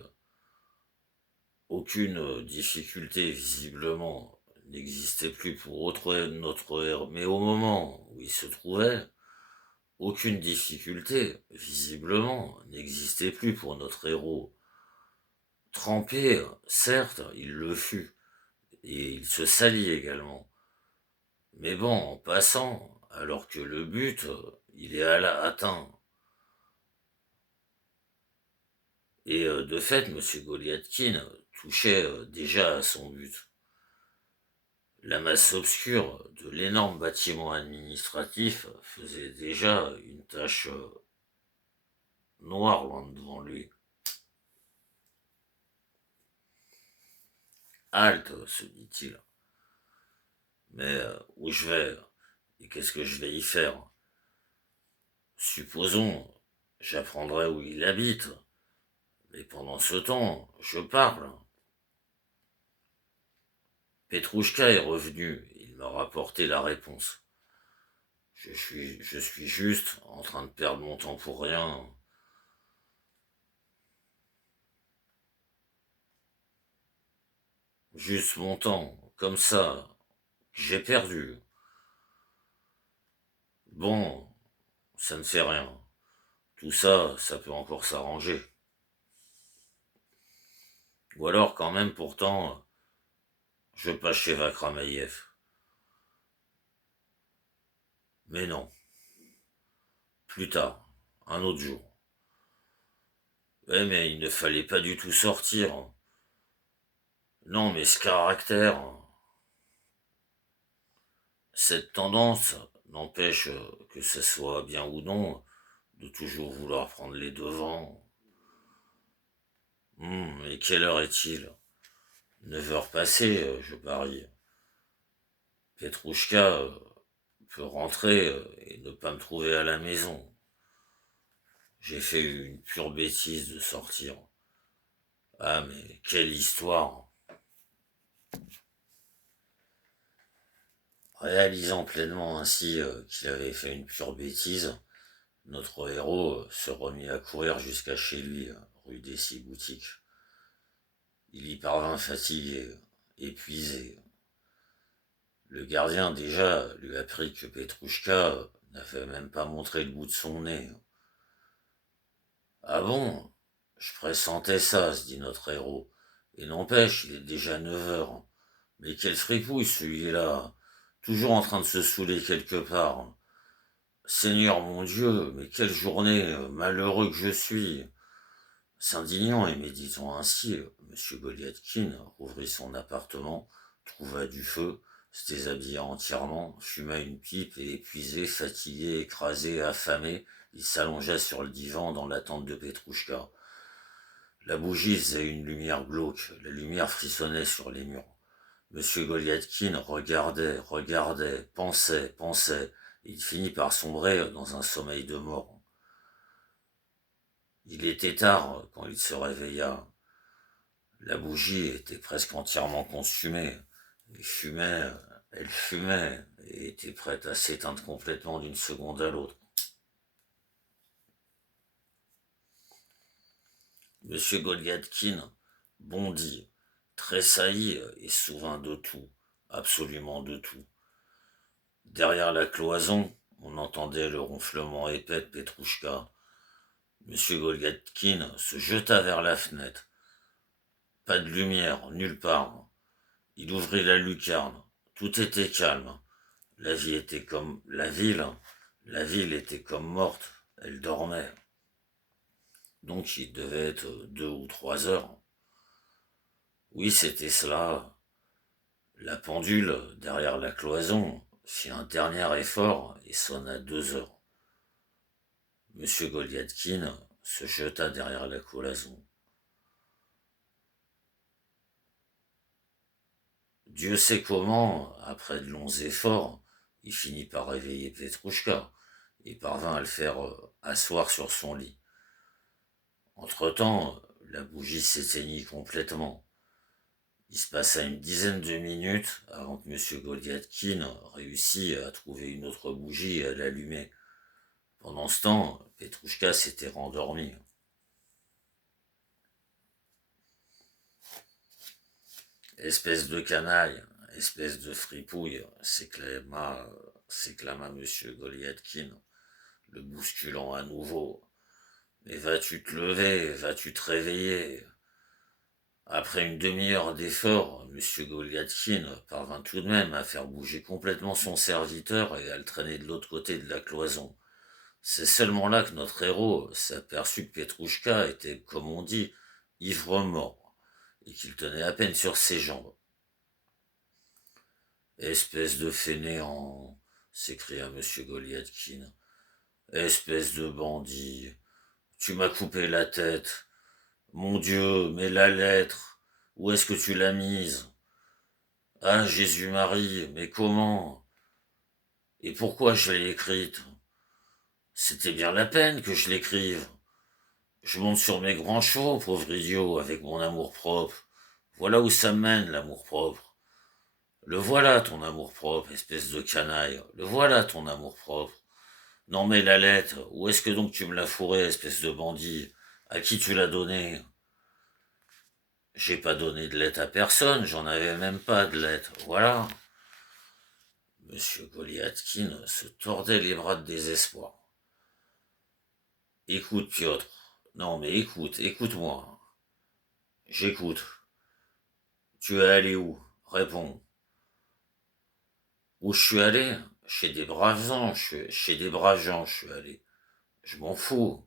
aucune difficulté visiblement n'existait plus pour notre héros. Mais au moment où il se trouvait, aucune difficulté visiblement n'existait plus pour notre héros. Trempé, certes, il le fut, et il se salit également. Mais bon, en passant, alors que le but, il est atteint. Et de fait, M. Goliathkin touchait déjà à son but. La masse obscure de l'énorme bâtiment administratif faisait déjà une tache noire loin devant lui. Halte, se dit-il. Mais où je vais et qu'est-ce que je vais y faire? Supposons, j'apprendrai où il habite, mais pendant ce temps, je parle. Petrouchka est revenu, il m'a rapporté la réponse. Je suis juste en train de perdre mon temps pour rien. Juste mon temps, comme ça, que j'ai perdu. Bon, ça ne fait rien. Tout ça, ça peut encore s'arranger. Ou alors quand même pourtant, je passe chez Vakramaïev. Mais non, plus tard, un autre jour. Ouais, mais il ne fallait pas du tout sortir. Non, mais ce caractère, cette tendance n'empêche que ce soit bien ou non de toujours vouloir prendre les devants. Et quelle heure est-il? 9 heures passées, je parie. Petrouchka peut rentrer et ne pas me trouver à la maison. J'ai fait une pure bêtise de sortir. Ah, mais quelle histoire! Réalisant pleinement ainsi qu'il avait fait une pure bêtise, notre héros se remit à courir jusqu'à chez lui, rue des Six Boutiques. Il y parvint fatigué, épuisé. Le gardien déjà lui apprit que Petrouchka n'avait même pas montré le bout de son nez. Ah bon? Je pressentais ça, se dit notre héros. Et n'empêche, il est déjà 9 heures. Mais quelle fripouille celui-là, toujours en train de se saouler quelque part. Seigneur mon Dieu, mais quelle journée malheureux que je suis. S'indignant et méditant ainsi, M. Goliathkin rouvrit son appartement, trouva du feu, se déshabilla entièrement, fuma une pipe et épuisé, fatigué, écrasé, affamé, il s'allongea sur le divan dans l'attente de Petrouchka. La bougie faisait une lumière glauque, la lumière frissonnait sur les murs. M. Goliathkin regardait, pensait, et il finit par sombrer dans un sommeil de mort. Il était tard quand il se réveilla. La bougie était presque entièrement consumée. Elle fumait, et était prête à s'éteindre complètement d'une seconde à l'autre. M. Goliathkin bondit, tressaillit et souvint de tout, absolument de tout. Derrière la cloison, on entendait le ronflement épais de Petrouchka. M. Goliathkin se jeta vers la fenêtre. Pas de lumière, nulle part. Il ouvrit la lucarne. Tout était calme. La ville était comme morte. Elle dormait. Donc il devait être 2 ou 3 heures. Oui, c'était cela. La pendule, derrière la cloison, fit un dernier effort et sonna 2 heures. M. Goliathkin se jeta derrière la cloison. Dieu sait comment, après de longs efforts, il finit par réveiller Petrouchka et parvint à le faire asseoir sur son lit. Entre-temps, la bougie s'éteignit complètement. Il se passa une dizaine de minutes avant que M. Goliathkin réussit à trouver une autre bougie et à l'allumer. Pendant ce temps, Petrouchka s'était rendormie. Espèce de canaille, espèce de fripouille, s'éclama M. Goliathkin, le bousculant à nouveau. Mais vas-tu te lever, vas-tu te réveiller? Après une demi-heure d'effort, M. Goliathkin parvint tout de même à faire bouger complètement son serviteur et à le traîner de l'autre côté de la cloison. C'est seulement là que notre héros s'aperçut que Petrouchka était, comme on dit, ivre-mort, et qu'il tenait à peine sur ses jambes. Espèce de fainéant, s'écria M. Goliathkin. Espèce de bandit. Tu m'as coupé la tête. Mon Dieu, mais la lettre, où est-ce que tu l'as mise? Ah, Jésus-Marie, mais comment? Et pourquoi je l'ai écrite? C'était bien la peine que je l'écrive. Je monte sur mes grands chevaux, pauvre idiot, avec mon amour-propre. Voilà où ça mène, l'amour-propre. Le voilà, ton amour-propre, espèce de canaille. Le voilà, ton amour-propre. Non mais la lettre, où est-ce que donc tu me l'as fourrée, espèce de bandit? À qui tu l'as donnée? J'ai pas donné de lettre à personne, j'en avais même pas de lettre. Voilà. Monsieur Goliathkin se tordait les bras de désespoir. Écoute, Piotr. Non mais écoute, écoute-moi. J'écoute. Tu es allé où? Réponds. Où je suis allé? Chez des braves gens, chez des braves gens, je suis allé. Je m'en fous.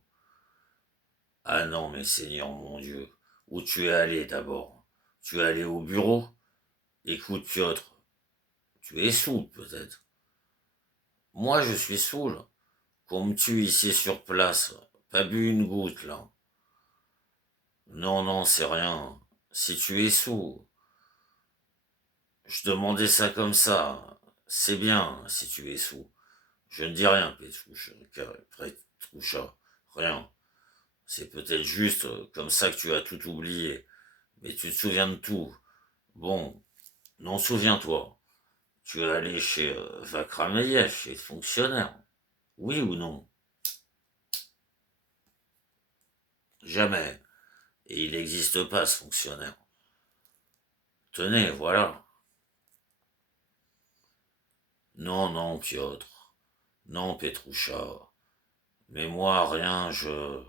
Ah non, mais Seigneur mon Dieu, où tu es allé d'abord? Tu es allé au bureau? Écoute, Piotr, tu es saoul peut-être. Moi, je suis saoul. Qu'on me tue ici sur place. Pas bu une goutte, là. Non, non, c'est rien. Si tu es saoul, je demandais ça comme ça. C'est bien, si tu es saoul. Je ne dis rien, Petroucha. Rien. C'est peut-être juste comme ça que tu as tout oublié. Mais tu te souviens de tout. Bon, non, souviens-toi. Tu es allé chez Vakrameyev, chez le fonctionnaire. Oui ou non? Jamais. Et il n'existe pas, ce fonctionnaire. Tenez, voilà. Non, non, Piotr. Non, Petroucha. Mais moi, rien, je...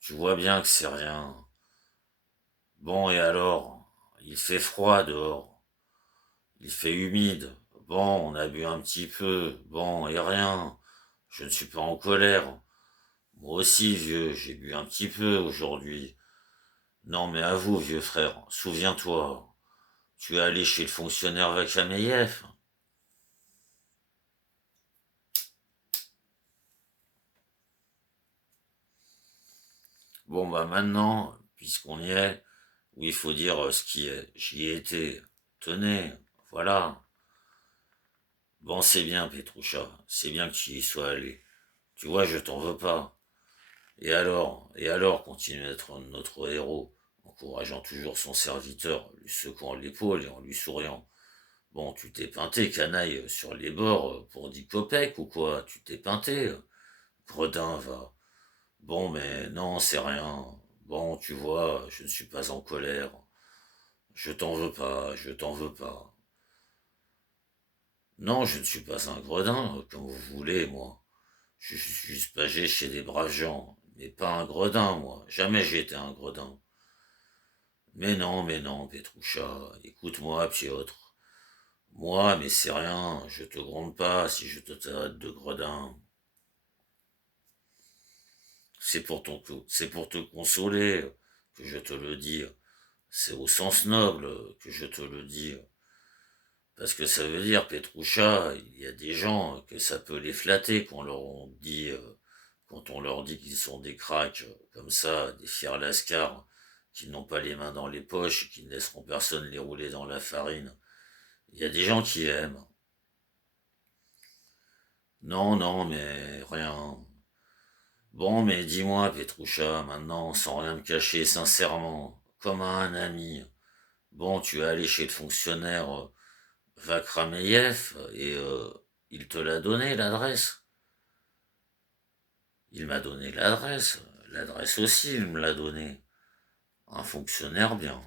Tu vois bien que c'est rien. Bon, et alors? Il fait froid dehors. Il fait humide. Bon, on a bu un petit peu. Bon, et rien. Je ne suis pas en colère. Moi aussi, vieux, j'ai bu un petit peu aujourd'hui. Non, mais à vous, vieux frère, souviens-toi. Tu es allé chez le fonctionnaire Vakameyev. Bon, bah maintenant, puisqu'on y est, oui, il faut dire ce qui est. J'y ai été. Tenez, voilà. Bon, c'est bien, Petroucha. C'est bien que tu y sois allé. Tu vois, je t'en veux pas. Et alors, continue d'être notre héros, encourageant toujours son serviteur, lui secouant l'épaule et en lui souriant. Bon, tu t'es peinté, canaille, sur les bords, pour 10 copecs ou quoi? Tu t'es peinté? Gredin, va. Bon, mais non, c'est rien. Bon, tu vois, je ne suis pas en colère. Je t'en veux pas, je t'en veux pas. Non, je ne suis pas un gredin, comme vous voulez, moi. Je suis juste pagé chez des braves gens, mais pas un gredin, moi. Jamais j'ai été un gredin. Mais non, Petroucha, écoute-moi, Piotr. Moi, mais c'est rien, je te gronde pas si je te traite de gredin. C'est pour te consoler que je te le dis. C'est au sens noble que je te le dis. Parce que ça veut dire, Petroucha, il y a des gens que ça peut les flatter quand on leur dit qu'ils sont des cracks, comme ça, des fiers lascars, qui n'ont pas les mains dans les poches, qui ne laisseront personne les rouler dans la farine. Il y a des gens qui aiment. Non, non, mais rien. Bon, mais dis-moi, Petroucha, maintenant, sans rien me cacher, sincèrement, comme à un ami. Bon, tu es allé chez le fonctionnaire Vakrameyev et il te l'a donné, l'adresse. Il m'a donné l'adresse. L'adresse aussi, il me l'a donné. Un fonctionnaire bien.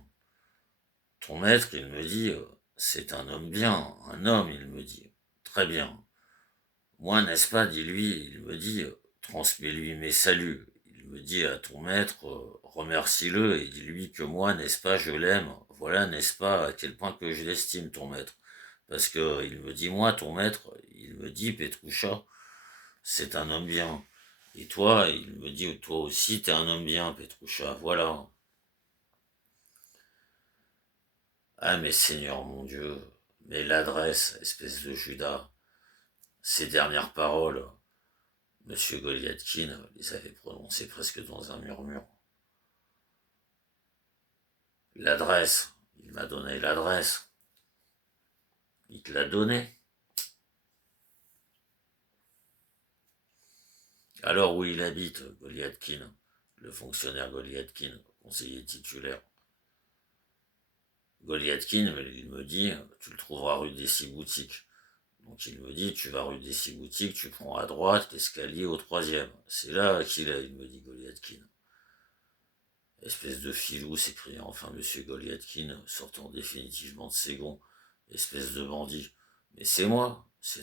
Ton maître, il me dit, c'est un homme bien. Un homme, il me dit. Très bien. Moi, n'est-ce pas, dis-lui, il me dit, transmets-lui mes saluts. Il me dit à ton maître, remercie-le et dis-lui que moi, n'est-ce pas, je l'aime. Voilà, n'est-ce pas, à quel point que je l'estime, ton maître. Parce que il me dit, moi, ton maître, il me dit, Petroucha, c'est un homme bien. Et toi, il me dit, toi aussi, t'es un homme bien, Petroucha, voilà. Ah, mais Seigneur mon Dieu, mais l'adresse, espèce de Judas, ces dernières paroles, Monsieur Goliathkin les avait prononcées presque dans un murmure. L'adresse, il m'a donné l'adresse. Il te l'a donnée. Alors où il habite, Goliathkin, le fonctionnaire Goliathkin, conseiller titulaire. Goliathkin, il me dit, tu le trouveras rue des Six Boutiques. Donc il me dit, tu vas rue des Six Boutiques, tu prends à droite, l'escalier au troisième. C'est là qu'il est, il me dit Goliathkin. Espèce de filou, s'écria enfin Monsieur Goliathkin, sortant définitivement de ses gonds. Espèce de bandit. Mais c'est de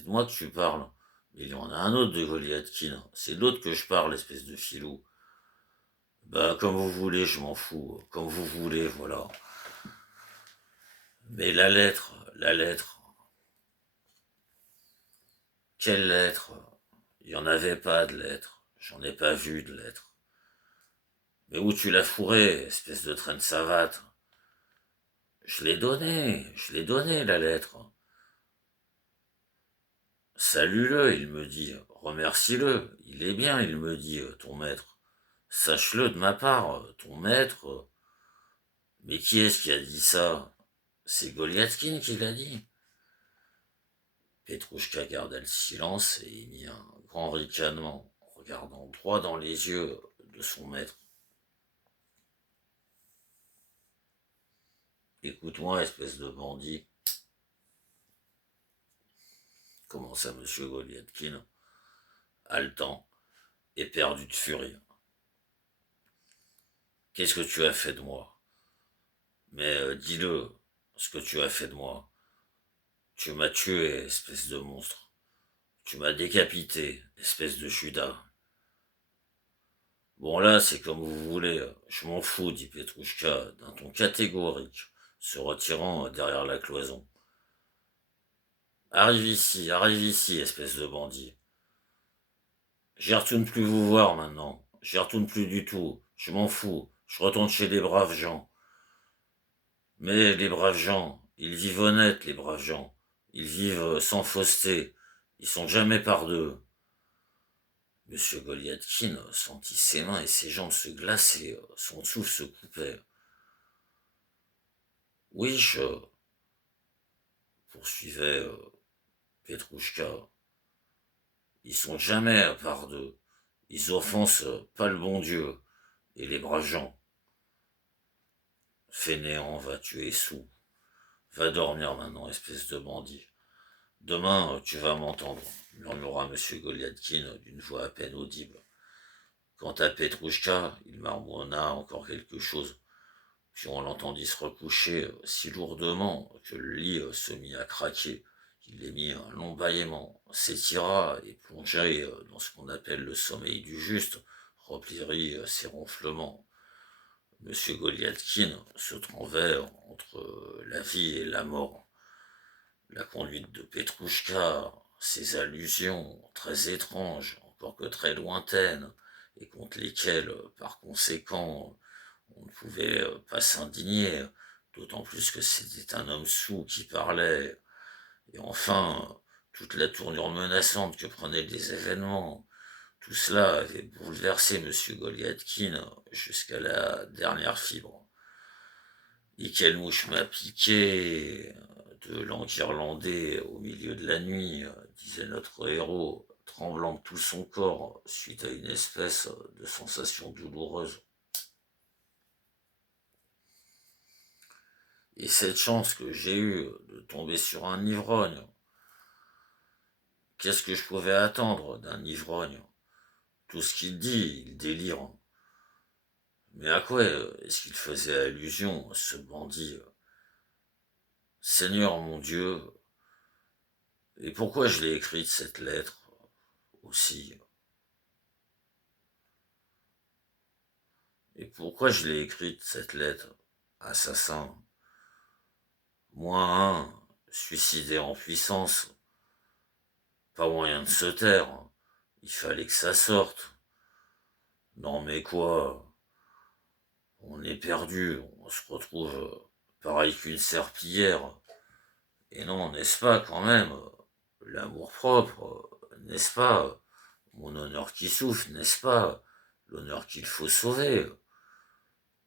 moi que tu parles. Mais il y en a un autre de Goliathkin. C'est d'autre que je parle, espèce de filou. Ben, comme vous voulez, je m'en fous. Comme vous voulez, voilà. Mais la lettre. Quelle lettre? Il n'y en avait pas de lettre. J'en ai pas vu de lettre. Mais où tu l'as fourré, espèce de traîne savate? Je l'ai donné, la lettre. Salue-le, il me dit. Remercie-le. Il est bien, il me dit, ton maître. Sache-le de ma part, ton maître. Mais qui est-ce qui a dit ça? C'est Goliathkin qui l'a dit. Petrouchka garda le silence et émit un grand ricanement, regardant droit dans les yeux de son maître. Écoute-moi, espèce de bandit, commença M. Goliathkin, haletant et perdu de furie. Qu'est-ce que tu as fait de moi? Mais dis-le, ce que tu as fait de moi. Tu m'as tué, espèce de monstre. Tu m'as décapité, espèce de Judas. Bon là, c'est comme vous voulez, je m'en fous, dit Petrouchka d'un ton catégorique, se retirant derrière la cloison. Arrive ici, espèce de bandit. J'y retourne plus vous voir maintenant. J'y retourne plus du tout. Je m'en fous. Je retourne chez les braves gens. Mais les braves gens, ils vivent honnêtes, les braves gens. Ils vivent sans fausseté. Ils sont jamais par deux. Monsieur Goliathkin sentit ses mains et ses jambes se glacer. Son souffle se coupait. Oui, poursuivait Petrouchka. Ils sont jamais par deux. Ils offensent pas le bon Dieu et les braves gens. Fainéant, va tuer sous. Va dormir maintenant, espèce de bandit. Demain, tu vas m'entendre, murmura M. Goliathkin d'une voix à peine audible. Quant à Petrouchka, il marmonna encore quelque chose, puis on l'entendit se recoucher si lourdement que le lit se mit à craquer. Il émit un long bâillement, s'étira et plongea dans ce qu'on appelle le sommeil du juste, reprit ses ronflements. Monsieur Goliathkin se trouvait entre la vie et la mort. La conduite de Petrouchka, ses allusions très étranges, encore que très lointaines, et contre lesquelles, par conséquent, on ne pouvait pas s'indigner, d'autant plus que c'était un homme soûl qui parlait, et enfin, toute la tournure menaçante que prenaient les événements, tout cela avait bouleversé M. Goliathkin jusqu'à la dernière fibre. Et quelle mouche m'a piqué de l'enguirlander au milieu de la nuit, disait notre héros, tremblant de tout son corps suite à une espèce de sensation douloureuse. Et cette chance que j'ai eue de tomber sur un ivrogne, qu'est-ce que je pouvais attendre d'un ivrogne? Tout ce qu'il dit, il délire. Mais à quoi est-ce qu'il faisait allusion, ce bandit? Seigneur mon Dieu, et pourquoi je l'ai écrite cette lettre aussi? Et pourquoi je l'ai écrite cette lettre? Assassin. Moi, suicidé en puissance, pas moyen de se taire. il fallait que ça sorte. Non mais quoi, on est perdu, on se retrouve pareil qu'une serpillière. Et non, n'est-ce pas quand même, l'amour-propre, n'est-ce pas, mon honneur qui souffre, n'est-ce pas, l'honneur qu'il faut sauver,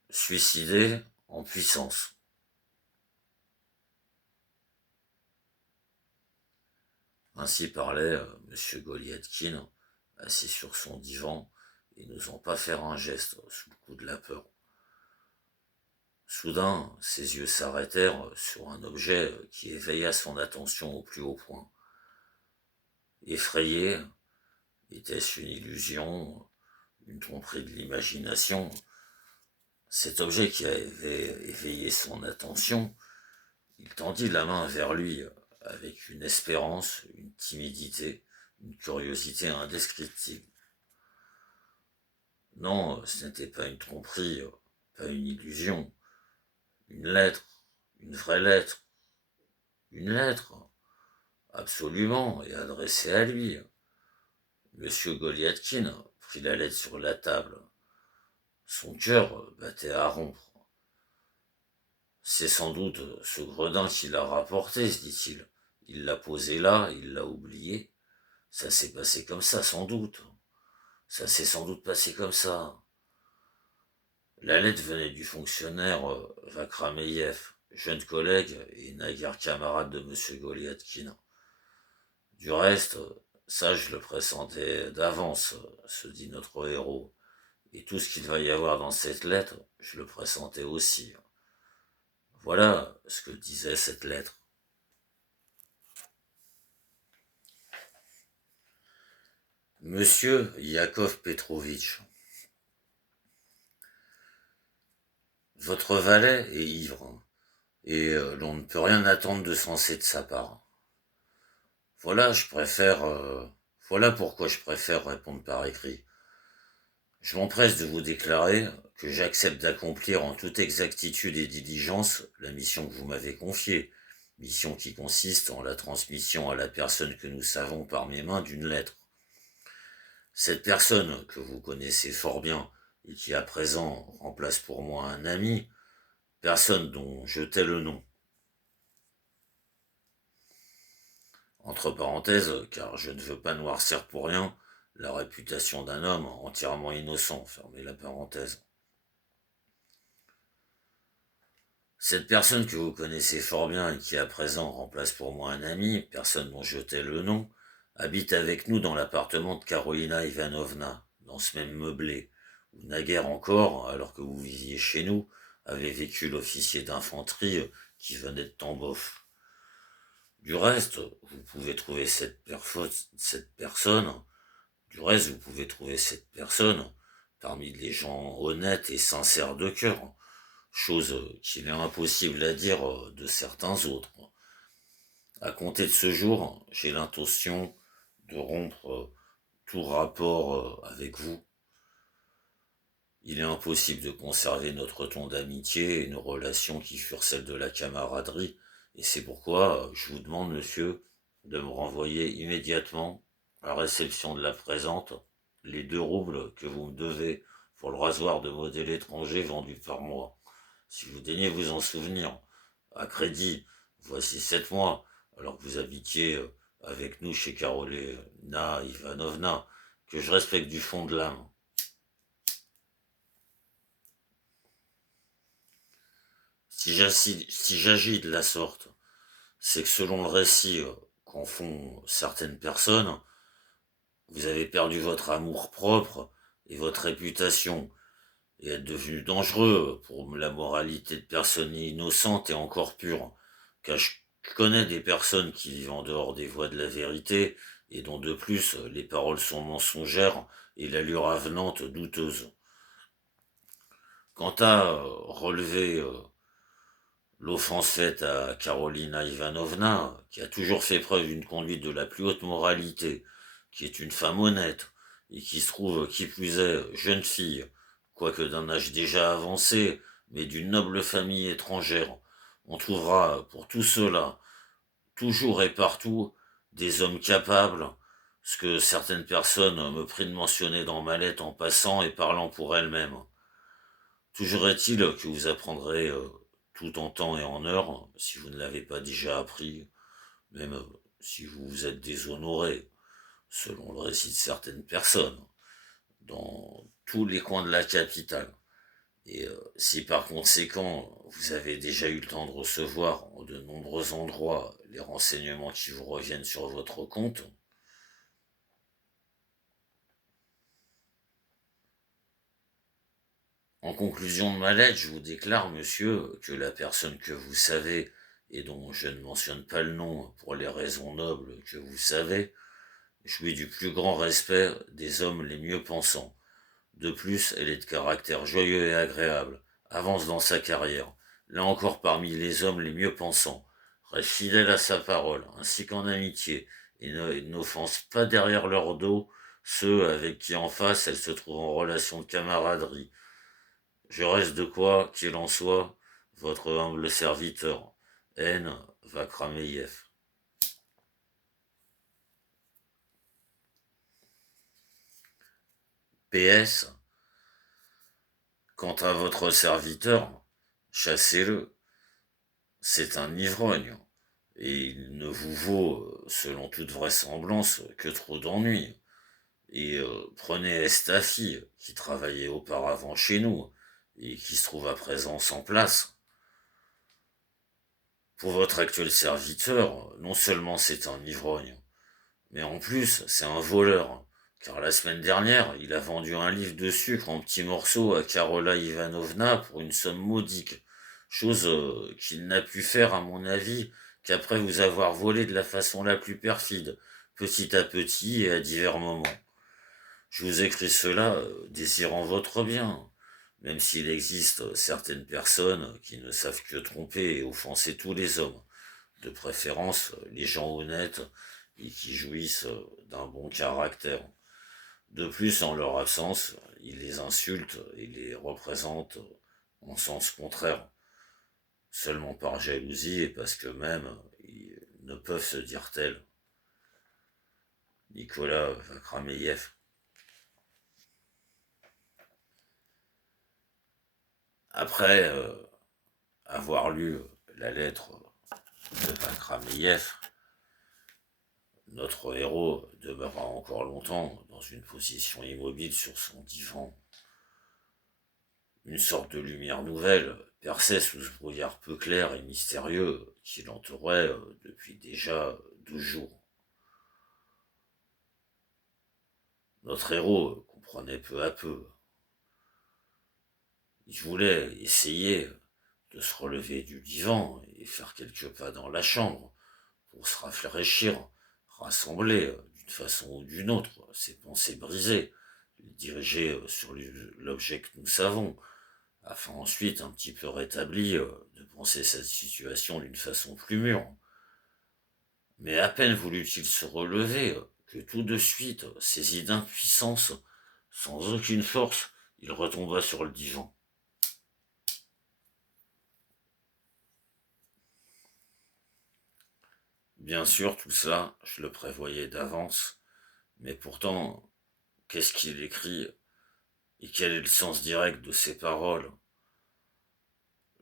suicider en puissance. Ainsi parlait M. Goliathkin, assis sur son divan, et n'osant pas faire un geste sous le coup de la peur. Soudain, ses yeux s'arrêtèrent sur un objet qui éveilla son attention au plus haut point. Effrayé, était-ce une illusion, une tromperie de l'imagination? Cet objet qui avait éveillé son attention, il tendit la main vers lui avec une espérance, une timidité, une curiosité indescriptible. Non, ce n'était pas une tromperie, pas une illusion. Une lettre, une vraie lettre, une lettre, absolument, et adressée à lui. Monsieur Goliathkin prit la lettre sur la table. Son cœur battait à rompre. C'est sans doute ce gredin qui l'a rapporté, se dit-il. Il l'a posé là, il l'a oublié. Ça s'est passé comme ça, sans doute. Ça s'est sans doute passé comme ça. La lettre venait du fonctionnaire Vakrameyev, jeune collègue et naguère camarade de M. Goliathkin. Du reste, ça je le pressentais d'avance, se dit notre héros. Et tout ce qu'il va y avoir dans cette lettre, je le pressentais aussi. Voilà ce que disait cette lettre. Monsieur Yakov Petrovitch, votre valet est ivre, et l'on ne peut rien attendre de sensé de sa part. Voilà, voilà pourquoi je préfère répondre par écrit. Je m'empresse de vous déclarer que j'accepte d'accomplir en toute exactitude et diligence la mission que vous m'avez confiée, mission qui consiste en la transmission à la personne que nous savons par mes mains d'une lettre. Cette personne que vous connaissez fort bien et qui à présent remplace pour moi un ami, personne dont je tais le nom. Entre parenthèses, car je ne veux pas noircir pour rien la réputation d'un homme entièrement innocent, fermez la parenthèse. Cette personne que vous connaissez fort bien et qui à présent remplace pour moi un ami, personne dont je tais le nom, habite avec nous dans l'appartement de Karolina Ivanovna, dans ce même meublé, où naguère encore, alors que vous viviez chez nous, avait vécu l'officier d'infanterie qui venait de Tambov. Du reste, vous pouvez trouver cette personne parmi les gens honnêtes et sincères de cœur, chose qu'il est impossible à dire de certains autres. À compter de ce jour, j'ai l'intention de rompre tout rapport avec vous. Il est impossible de conserver notre ton d'amitié et nos relations qui furent celles de la camaraderie, et c'est pourquoi je vous demande, monsieur, de me renvoyer immédiatement, à la réception de la présente, les 2 roubles que vous me devez pour le rasoir de modèle étranger vendu par moi. Si vous daignez vous en souvenir, à crédit, voici 7 mois, alors que vous habitiez avec nous chez Karolina Ivanovna, que je respecte du fond de l'âme. Si j'agis de la sorte, c'est que selon le récit qu'en font certaines personnes, vous avez perdu votre amour-propre et votre réputation, et êtes devenu dangereux pour la moralité de personnes innocentes et encore pures, car je connais des personnes qui vivent en dehors des voies de la vérité, et dont de plus les paroles sont mensongères et l'allure avenante douteuse. Quant à relever l'offense faite à Karolina Ivanovna, qui a toujours fait preuve d'une conduite de la plus haute moralité, qui est une femme honnête, et qui se trouve, qui plus est, jeune fille, quoique d'un âge déjà avancé, mais d'une noble famille étrangère, on trouvera pour tout cela, toujours et partout, des hommes capables, ce que certaines personnes me prient de mentionner dans ma lettre en passant et parlant pour elles-mêmes. Toujours est-il que vous apprendrez tout en temps et en heure, si vous ne l'avez pas déjà appris, même si vous vous êtes déshonoré, selon le récit de certaines personnes, dans tous les coins de la capitale. Et si par conséquent vous avez déjà eu le temps de recevoir en de nombreux endroits les renseignements qui vous reviennent sur votre compte, en conclusion de ma lettre, je vous déclare, monsieur, que la personne que vous savez, et dont je ne mentionne pas le nom pour les raisons nobles que vous savez, jouit du plus grand respect des hommes les mieux pensants. De plus, elle est de caractère joyeux et agréable, avance dans sa carrière, là encore parmi les hommes les mieux pensants, reste fidèle à sa parole, ainsi qu'en amitié, et n'offense pas derrière leur dos ceux avec qui en face elle se trouve en relation de camaraderie. Je reste de quoi qu'il en soit, votre humble serviteur, N. Vakrameyev. PS. Quant à votre serviteur, chassez-le. C'est un ivrogne, et il ne vous vaut, selon toute vraisemblance, que trop d'ennuis. Et prenez Estafi, qui travaillait auparavant chez nous, et qui se trouve à présent sans place. Pour votre actuel serviteur, non seulement c'est un ivrogne, mais en plus c'est un voleur, car la semaine dernière, il a vendu un livre de sucre en petits morceaux à Karola Ivanovna pour une somme modique, chose qu'il n'a pu faire, à mon avis, qu'après vous avoir volé de la façon la plus perfide, petit à petit et à divers moments. Je vous écris cela désirant votre bien, même s'il existe certaines personnes qui ne savent que tromper et offenser tous les hommes, de préférence les gens honnêtes et qui jouissent d'un bon caractère. De plus, en leur absence, ils les insultent et les représentent en sens contraire, seulement par jalousie et parce que même ils ne peuvent se dire tels. Nicolas Vakrameyev. Après avoir lu la lettre de Vakrameyev, notre héros demeura encore longtemps dans une position immobile sur son divan. Une sorte de lumière nouvelle perçait sous ce brouillard peu clair et mystérieux qui l'entourait depuis déjà 12 jours. Notre héros comprenait peu à peu. Il voulait essayer de se relever du divan et faire quelques pas dans la chambre pour se rafraîchir, rassembler d'une façon ou d'une autre ses pensées brisées, les diriger sur l'objet que nous savons, afin ensuite, un petit peu rétabli, de penser cette situation d'une façon plus mûre. Mais à peine voulut-il se relever, que tout de suite, saisi d'impuissance, sans aucune force, il retomba sur le divan. Bien sûr, tout ça, je le prévoyais d'avance, mais pourtant, qu'est-ce qu'il écrit et quel est le sens direct de ces paroles?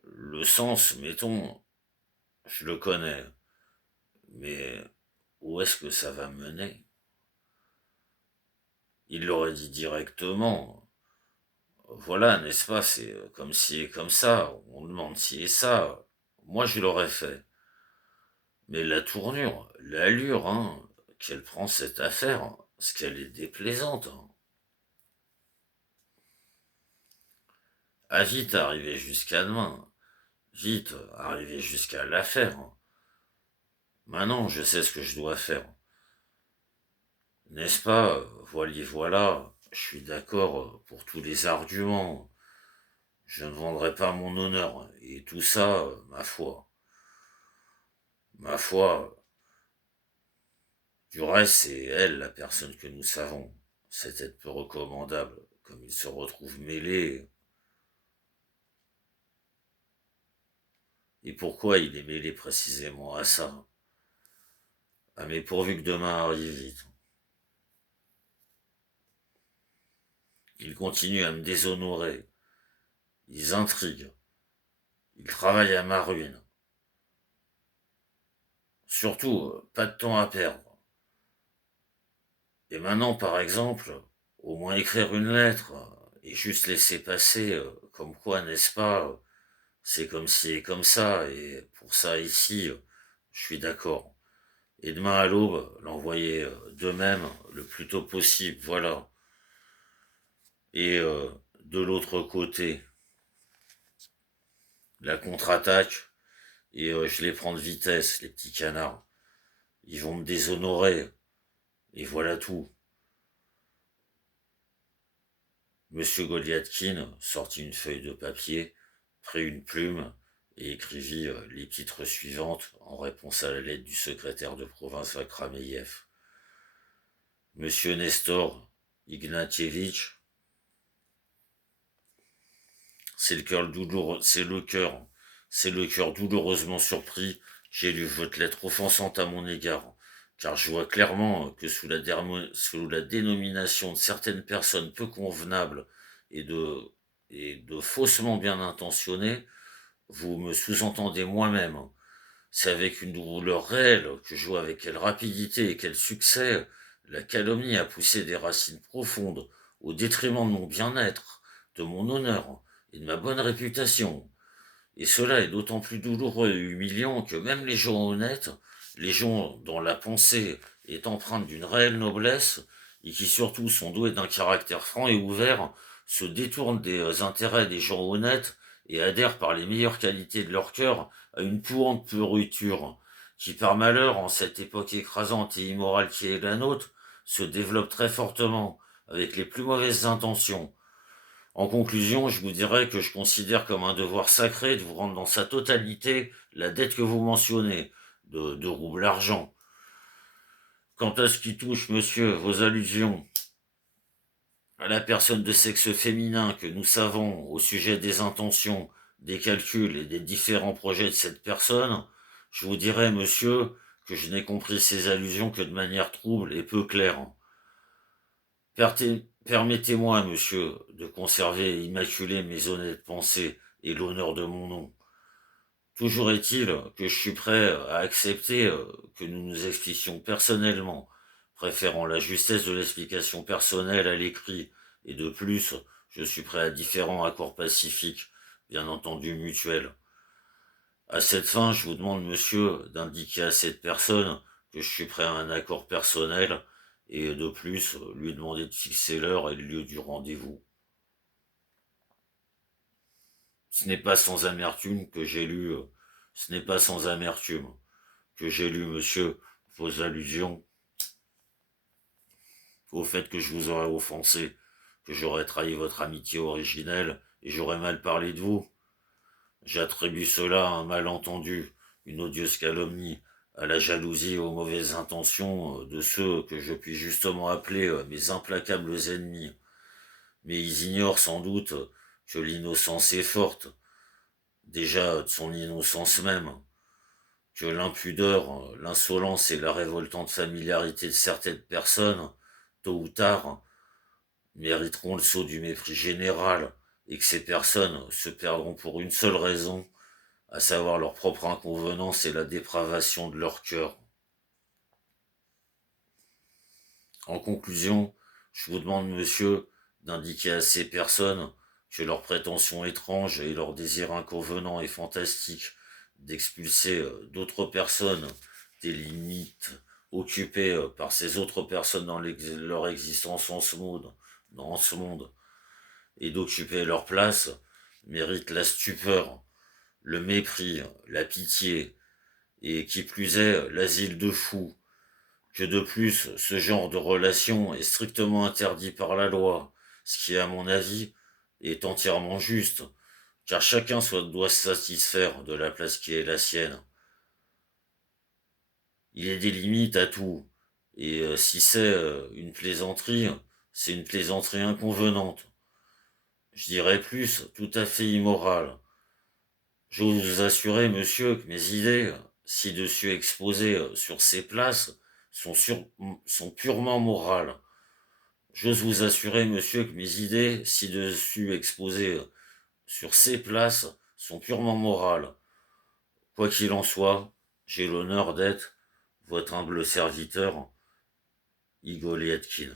Le sens, mettons, je le connais, mais où est-ce que ça va mener? Il l'aurait dit directement. Voilà, n'est-ce pas, c'est comme ci et comme ça, on demande ci et ça. Moi, je l'aurais fait. Mais la tournure, l'allure, qu'elle prend cette affaire, ce qu'elle est déplaisante. À vite arriver jusqu'à demain, vite arriver jusqu'à l'affaire. Maintenant, je sais ce que je dois faire. N'est-ce pas, voilà, je suis d'accord pour tous les arguments. Je ne vendrai pas mon honneur, et tout ça, ma foi, du reste, c'est elle la personne que nous savons. Cette être peu recommandable, comme il se retrouve mêlé. Et pourquoi il est mêlé précisément à ça? Ah mais pourvu que demain arrive vite. Ils continuent à me déshonorer. Ils intriguent. Ils travaillent à ma ruine. Surtout, pas de temps à perdre. Et maintenant, par exemple, au moins écrire une lettre et juste laisser passer, comme quoi, n'est-ce pas, c'est comme ci et comme ça, et pour ça ici, je suis d'accord. Et demain à l'aube, l'envoyer de même le plus tôt possible, voilà. Et de l'autre côté, la contre-attaque, et je les prends de vitesse, les petits canards. Ils vont me déshonorer, et voilà tout. Monsieur Goliathkin sortit une feuille de papier, prit une plume et écrivit les titres suivantes en réponse à la lettre du secrétaire de province Vakrameyev. Monsieur Nestor Ignatievitch, c'est le cœur douloureusement surpris. J'ai lu votre lettre offensante à mon égard, car je vois clairement que sous la dénomination de certaines personnes peu convenables et de, et de faussement bien intentionnées, vous me sous-entendez moi-même. C'est avec une douleur réelle que je vois avec quelle rapidité et quel succès la calomnie a poussé des racines profondes au détriment de mon bien-être, de mon honneur et de ma bonne réputation. Et cela est d'autant plus douloureux et humiliant que même les gens honnêtes, les gens dont la pensée est empreinte d'une réelle noblesse, et qui surtout sont doués d'un caractère franc et ouvert, se détournent des intérêts des gens honnêtes et adhèrent par les meilleures qualités de leur cœur à une puante pourriture, qui par malheur, en cette époque écrasante et immorale qui est la nôtre, se développe très fortement, avec les plus mauvaises intentions. En conclusion, je vous dirais que je considère comme un devoir sacré de vous rendre dans sa totalité la dette que vous mentionnez, de roubles argent. Quant à ce qui touche, monsieur, vos allusions à la personne de sexe féminin que nous savons au sujet des intentions, des calculs et des différents projets de cette personne, je vous dirais, monsieur, que je n'ai compris ces allusions que de manière trouble et peu claire. Permettez-moi, monsieur, de conserver et immaculer mes honnêtes pensées et l'honneur de mon nom. Toujours est-il que je suis prêt à accepter que nous nous expliquions personnellement, préférant la justesse de l'explication personnelle à l'écrit, et de plus, je suis prêt à différents accords pacifiques, bien entendu mutuels. À cette fin, je vous demande, monsieur, d'indiquer à cette personne que je suis prêt à un accord personnel, et de plus, lui demander de fixer l'heure et le lieu du rendez-vous. Ce n'est pas sans amertume que j'ai lu, ce n'est pas sans amertume que j'ai lu, monsieur, vos allusions au fait que je vous aurais offensé, que j'aurais trahi votre amitié originelle et j'aurais mal parlé de vous. J'attribue cela à un malentendu, une odieuse calomnie, à la jalousie et aux mauvaises intentions de ceux que je puis justement appeler mes implacables ennemis. Mais ils ignorent sans doute que l'innocence est forte, déjà de son innocence même, que l'impudeur, l'insolence et la révoltante familiarité de certaines personnes, tôt ou tard, mériteront le sceau du mépris général, et que ces personnes se perdront pour une seule raison, à savoir leur propre inconvenance et la dépravation de leur cœur. En conclusion, je vous demande, monsieur, d'indiquer à ces personnes que leurs prétentions étranges et leurs désirs inconvenants et fantastiques d'expulser d'autres personnes des limites occupées par ces autres personnes dans leur existence dans ce monde, et d'occuper leur place, méritent la stupeur, le mépris, la pitié, et qui plus est, l'asile de fous, que de plus, ce genre de relation est strictement interdit par la loi, ce qui, à mon avis, est entièrement juste, car chacun doit se satisfaire de la place qui est la sienne. Il y a des limites à tout, et si c'est une plaisanterie, c'est une plaisanterie inconvenante. Je dirais plus, tout à fait immorale. J'ose vous assurer, monsieur, que mes idées, ci-dessus exposées sur ces places, sont purement morales. J'ose vous assurer, monsieur, que mes idées, ci-dessus exposées sur ces places, sont purement morales. Quoi qu'il en soit, j'ai l'honneur d'être votre humble serviteur, Igor Lietkin.